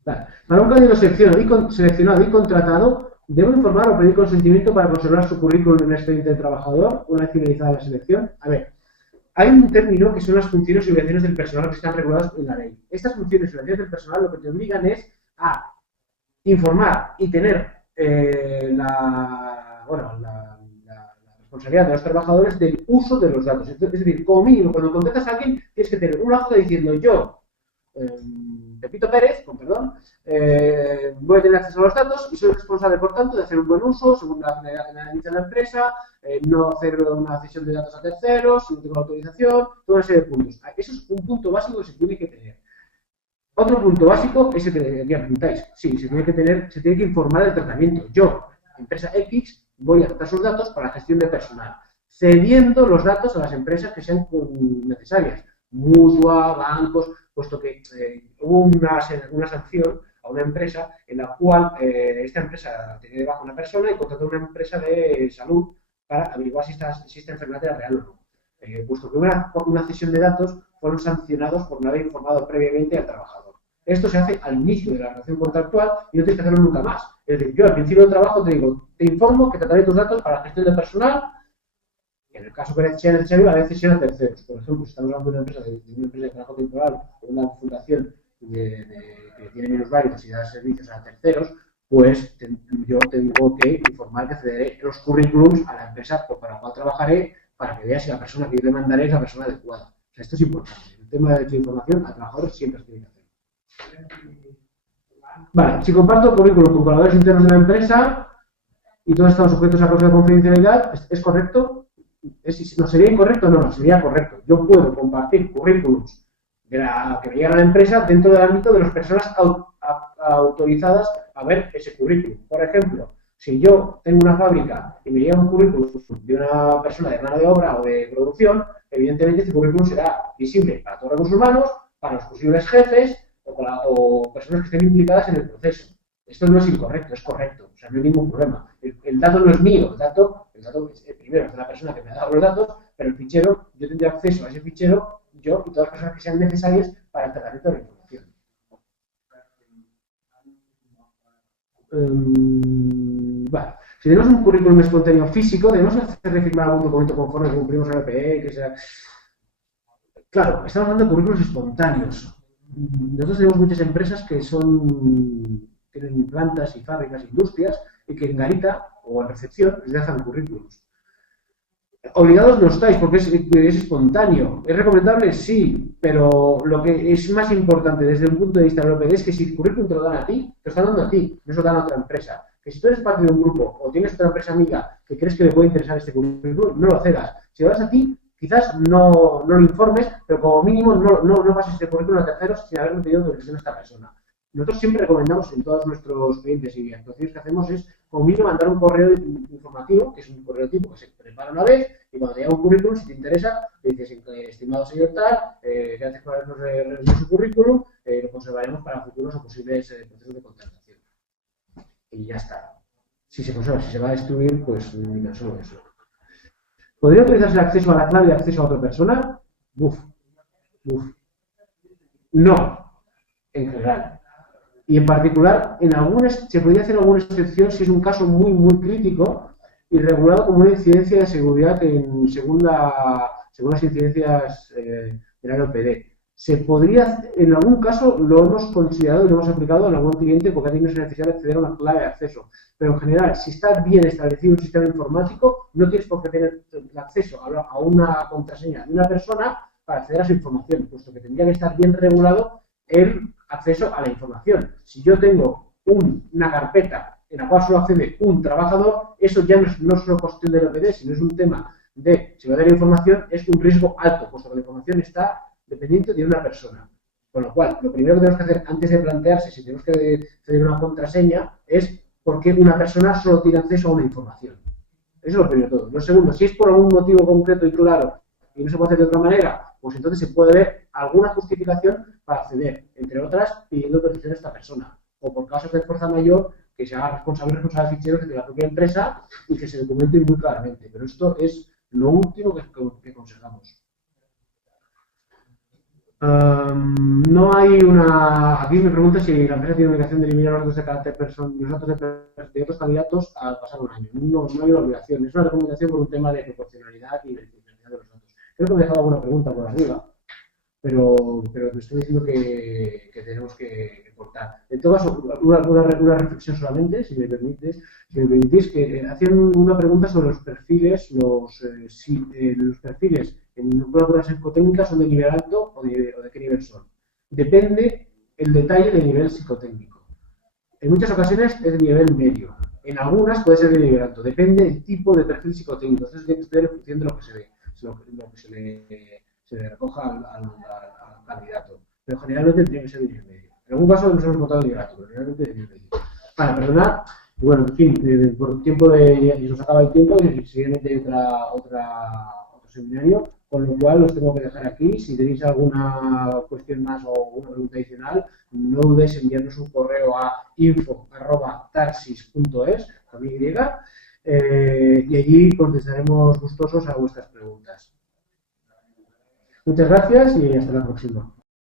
Vale. Para un candidato seleccionado y contratado, ¿debo informar o pedir consentimiento para conservar su currículum en el expediente del trabajador una vez finalizada la selección? A ver, hay un término que son las funciones y obligaciones del personal que están reguladas en la ley. Estas funciones y obligaciones del personal lo que te obligan es a informar y tener la responsabilidad de los trabajadores del uso de los datos. Es decir, como mínimo, cuando contratas a alguien, tienes que tener una hoja diciendo yo Pepito Pérez, con perdón, voy a tener acceso a los datos y soy responsable, por tanto, de hacer un buen uso según la finalidad de la empresa, no hacer una cesión de datos a terceros, si no tengo autorización, toda una serie de puntos. Eso es un punto básico que se tiene que tener. Otro punto básico es el que ya preguntáis. Sí, se tiene que informar del tratamiento. Yo, empresa X, voy a tratar sus datos para la gestión de personal, cediendo los datos a las empresas que sean necesarias, mutua, bancos, puesto que hubo una sanción a una empresa en la cual esta empresa tenía debajo una persona y contrató a una empresa de salud para averiguar si esta enfermedad era real o no. Puesto que hubo una cesión de datos, fueron sancionados por no haber informado previamente al trabajador. Esto se hace al inicio de la relación contractual y no tienes que hacerlo nunca más. Es decir, yo al principio del trabajo te digo, te informo que trataré tus datos para la gestión de personal. En el caso que sea necesario, a veces sean terceros. Por ejemplo, si estamos hablando de una empresa de trabajo temporal o una fundación que tiene menos válidos y da servicios a terceros, pues yo tengo que informar que cederé los currículums a la empresa para la cual trabajaré para que vea si la persona que yo le mandaré es la persona adecuada. O sea, esto es importante. El tema de información a trabajadores siempre se tiene que hacer. Vale, si comparto currículum con colaboradores internos de la empresa y todos estamos sujetos a cosas de confidencialidad, ¿es correcto? ¿No sería incorrecto? No, sería correcto. Yo puedo compartir currículums que me llegan a la empresa dentro del ámbito de las personas autorizadas a ver ese currículum. Por ejemplo, si yo tengo una fábrica y me llega un currículum de una persona de mano de obra o de producción, evidentemente este currículum será visible para todos los recursos humanos, para los posibles jefes o personas que estén implicadas en el proceso. Esto no es incorrecto, es correcto. O sea, no hay ningún problema. El dato no es mío, el dato primero es de la persona que me ha dado los datos, pero el fichero, yo tendré acceso a ese fichero, yo y todas las personas que sean necesarias para el tratamiento de la información. Vale. Si tenemos un currículum espontáneo físico, debemos hacerle firmar algún documento conforme que cumplimos el RPE, que sea... Claro, estamos hablando de currículos espontáneos. Nosotros tenemos muchas empresas que tienen plantas y fábricas, industrias, y que en garita o en recepción les dejan currículums. Obligados no estáis porque es espontáneo. ¿Es recomendable? Sí, pero lo que es más importante desde un punto de vista del OPD es que si el currículum te lo dan a ti, te lo están dando a ti, no se lo dan a otra empresa. Que si tú eres parte de un grupo o tienes otra empresa amiga que crees que le puede interesar este currículum, no lo cedas. Si lo das a ti, quizás no lo informes, pero como mínimo no pases este currículum a terceros sin haberme pedido autorización a esta persona. Nosotros siempre recomendamos en todos nuestros clientes y actuaciones que hacemos es, como mínimo, mandar un correo informativo, que es un correo tipo que se prepara una vez, y cuando te llega un currículum, si te interesa, le dices, estimado señor tal, gracias por habernos revisado su currículum, lo conservaremos para futuros o posibles procesos de contratación. Y ya está. Si se conserva, si se va a destruir, pues ni tan solo eso. ¿Podría utilizarse el acceso a la clave de acceso a otra persona? No, en general. Y en particular, se podría hacer alguna excepción si es un caso muy, muy crítico y regulado como una incidencia de seguridad según las incidencias de la LOPD. Se podría, en algún caso, lo hemos considerado y lo hemos aplicado en algún cliente porque ha tenido esa necesidad de acceder a una clave de acceso. Pero en general, si está bien establecido un sistema informático, no tienes por qué tener acceso a una contraseña de una persona para acceder a su información, puesto que tendría que estar bien regulado el acceso a la información. Si yo tengo una carpeta en la cual solo accede un trabajador, eso ya no es solo cuestión del OPD, sino es un tema de, si va a dar información, es un riesgo alto, puesto que la información está dependiente de una persona. Con lo cual, lo primero que tenemos que hacer antes de plantearse si tenemos que ceder una contraseña es por qué una persona solo tiene acceso a una información. Eso es lo primero de todo. Lo segundo, si es por algún motivo concreto y claro y no se puede hacer de otra manera, pues entonces se puede ver alguna justificación para acceder, entre otras, pidiendo autorización a esta persona. O por casos de fuerza mayor, que se haga responsable de ficheros de la propia empresa y que se documente muy claramente. Pero esto es lo último que aconsejamos. No hay una... Aquí me pregunta si la empresa tiene obligación de eliminar los datos de carácter personal, los datos de otros candidatos al pasar un año. No hay una obligación. Es una recomendación por un tema de proporcionalidad y de verificación de los datos. Creo que me he dejado alguna pregunta por arriba, pero te estoy diciendo que tenemos que cortar. En todo caso, una reflexión solamente, si me permitís, que hacían una pregunta sobre los perfiles, si los perfiles en una prueba psicotécnica son de nivel alto o de qué nivel son. Depende el detalle de nivel psicotécnico. En muchas ocasiones es de nivel medio. En algunas puede ser de nivel alto. Depende del tipo de perfil psicotécnico. Esto se tiene que estudiar en función de lo que se ve, lo que se le recoja al candidato. Pero generalmente tiene que ser de nivel medio. En algún caso nos hemos votado de nivel alto, pero generalmente de nivel medio. Vale, perdonad. Y bueno, en fin, por tiempo y nos acaba el tiempo y siguiente hay otro seminario, con lo cual los tengo que dejar aquí. Si tenéis alguna cuestión más o una pregunta adicional, no dudéis en enviarnos un correo a info@tarsis.es con Y, y allí contestaremos gustosos a vuestras preguntas. Muchas gracias y hasta la próxima.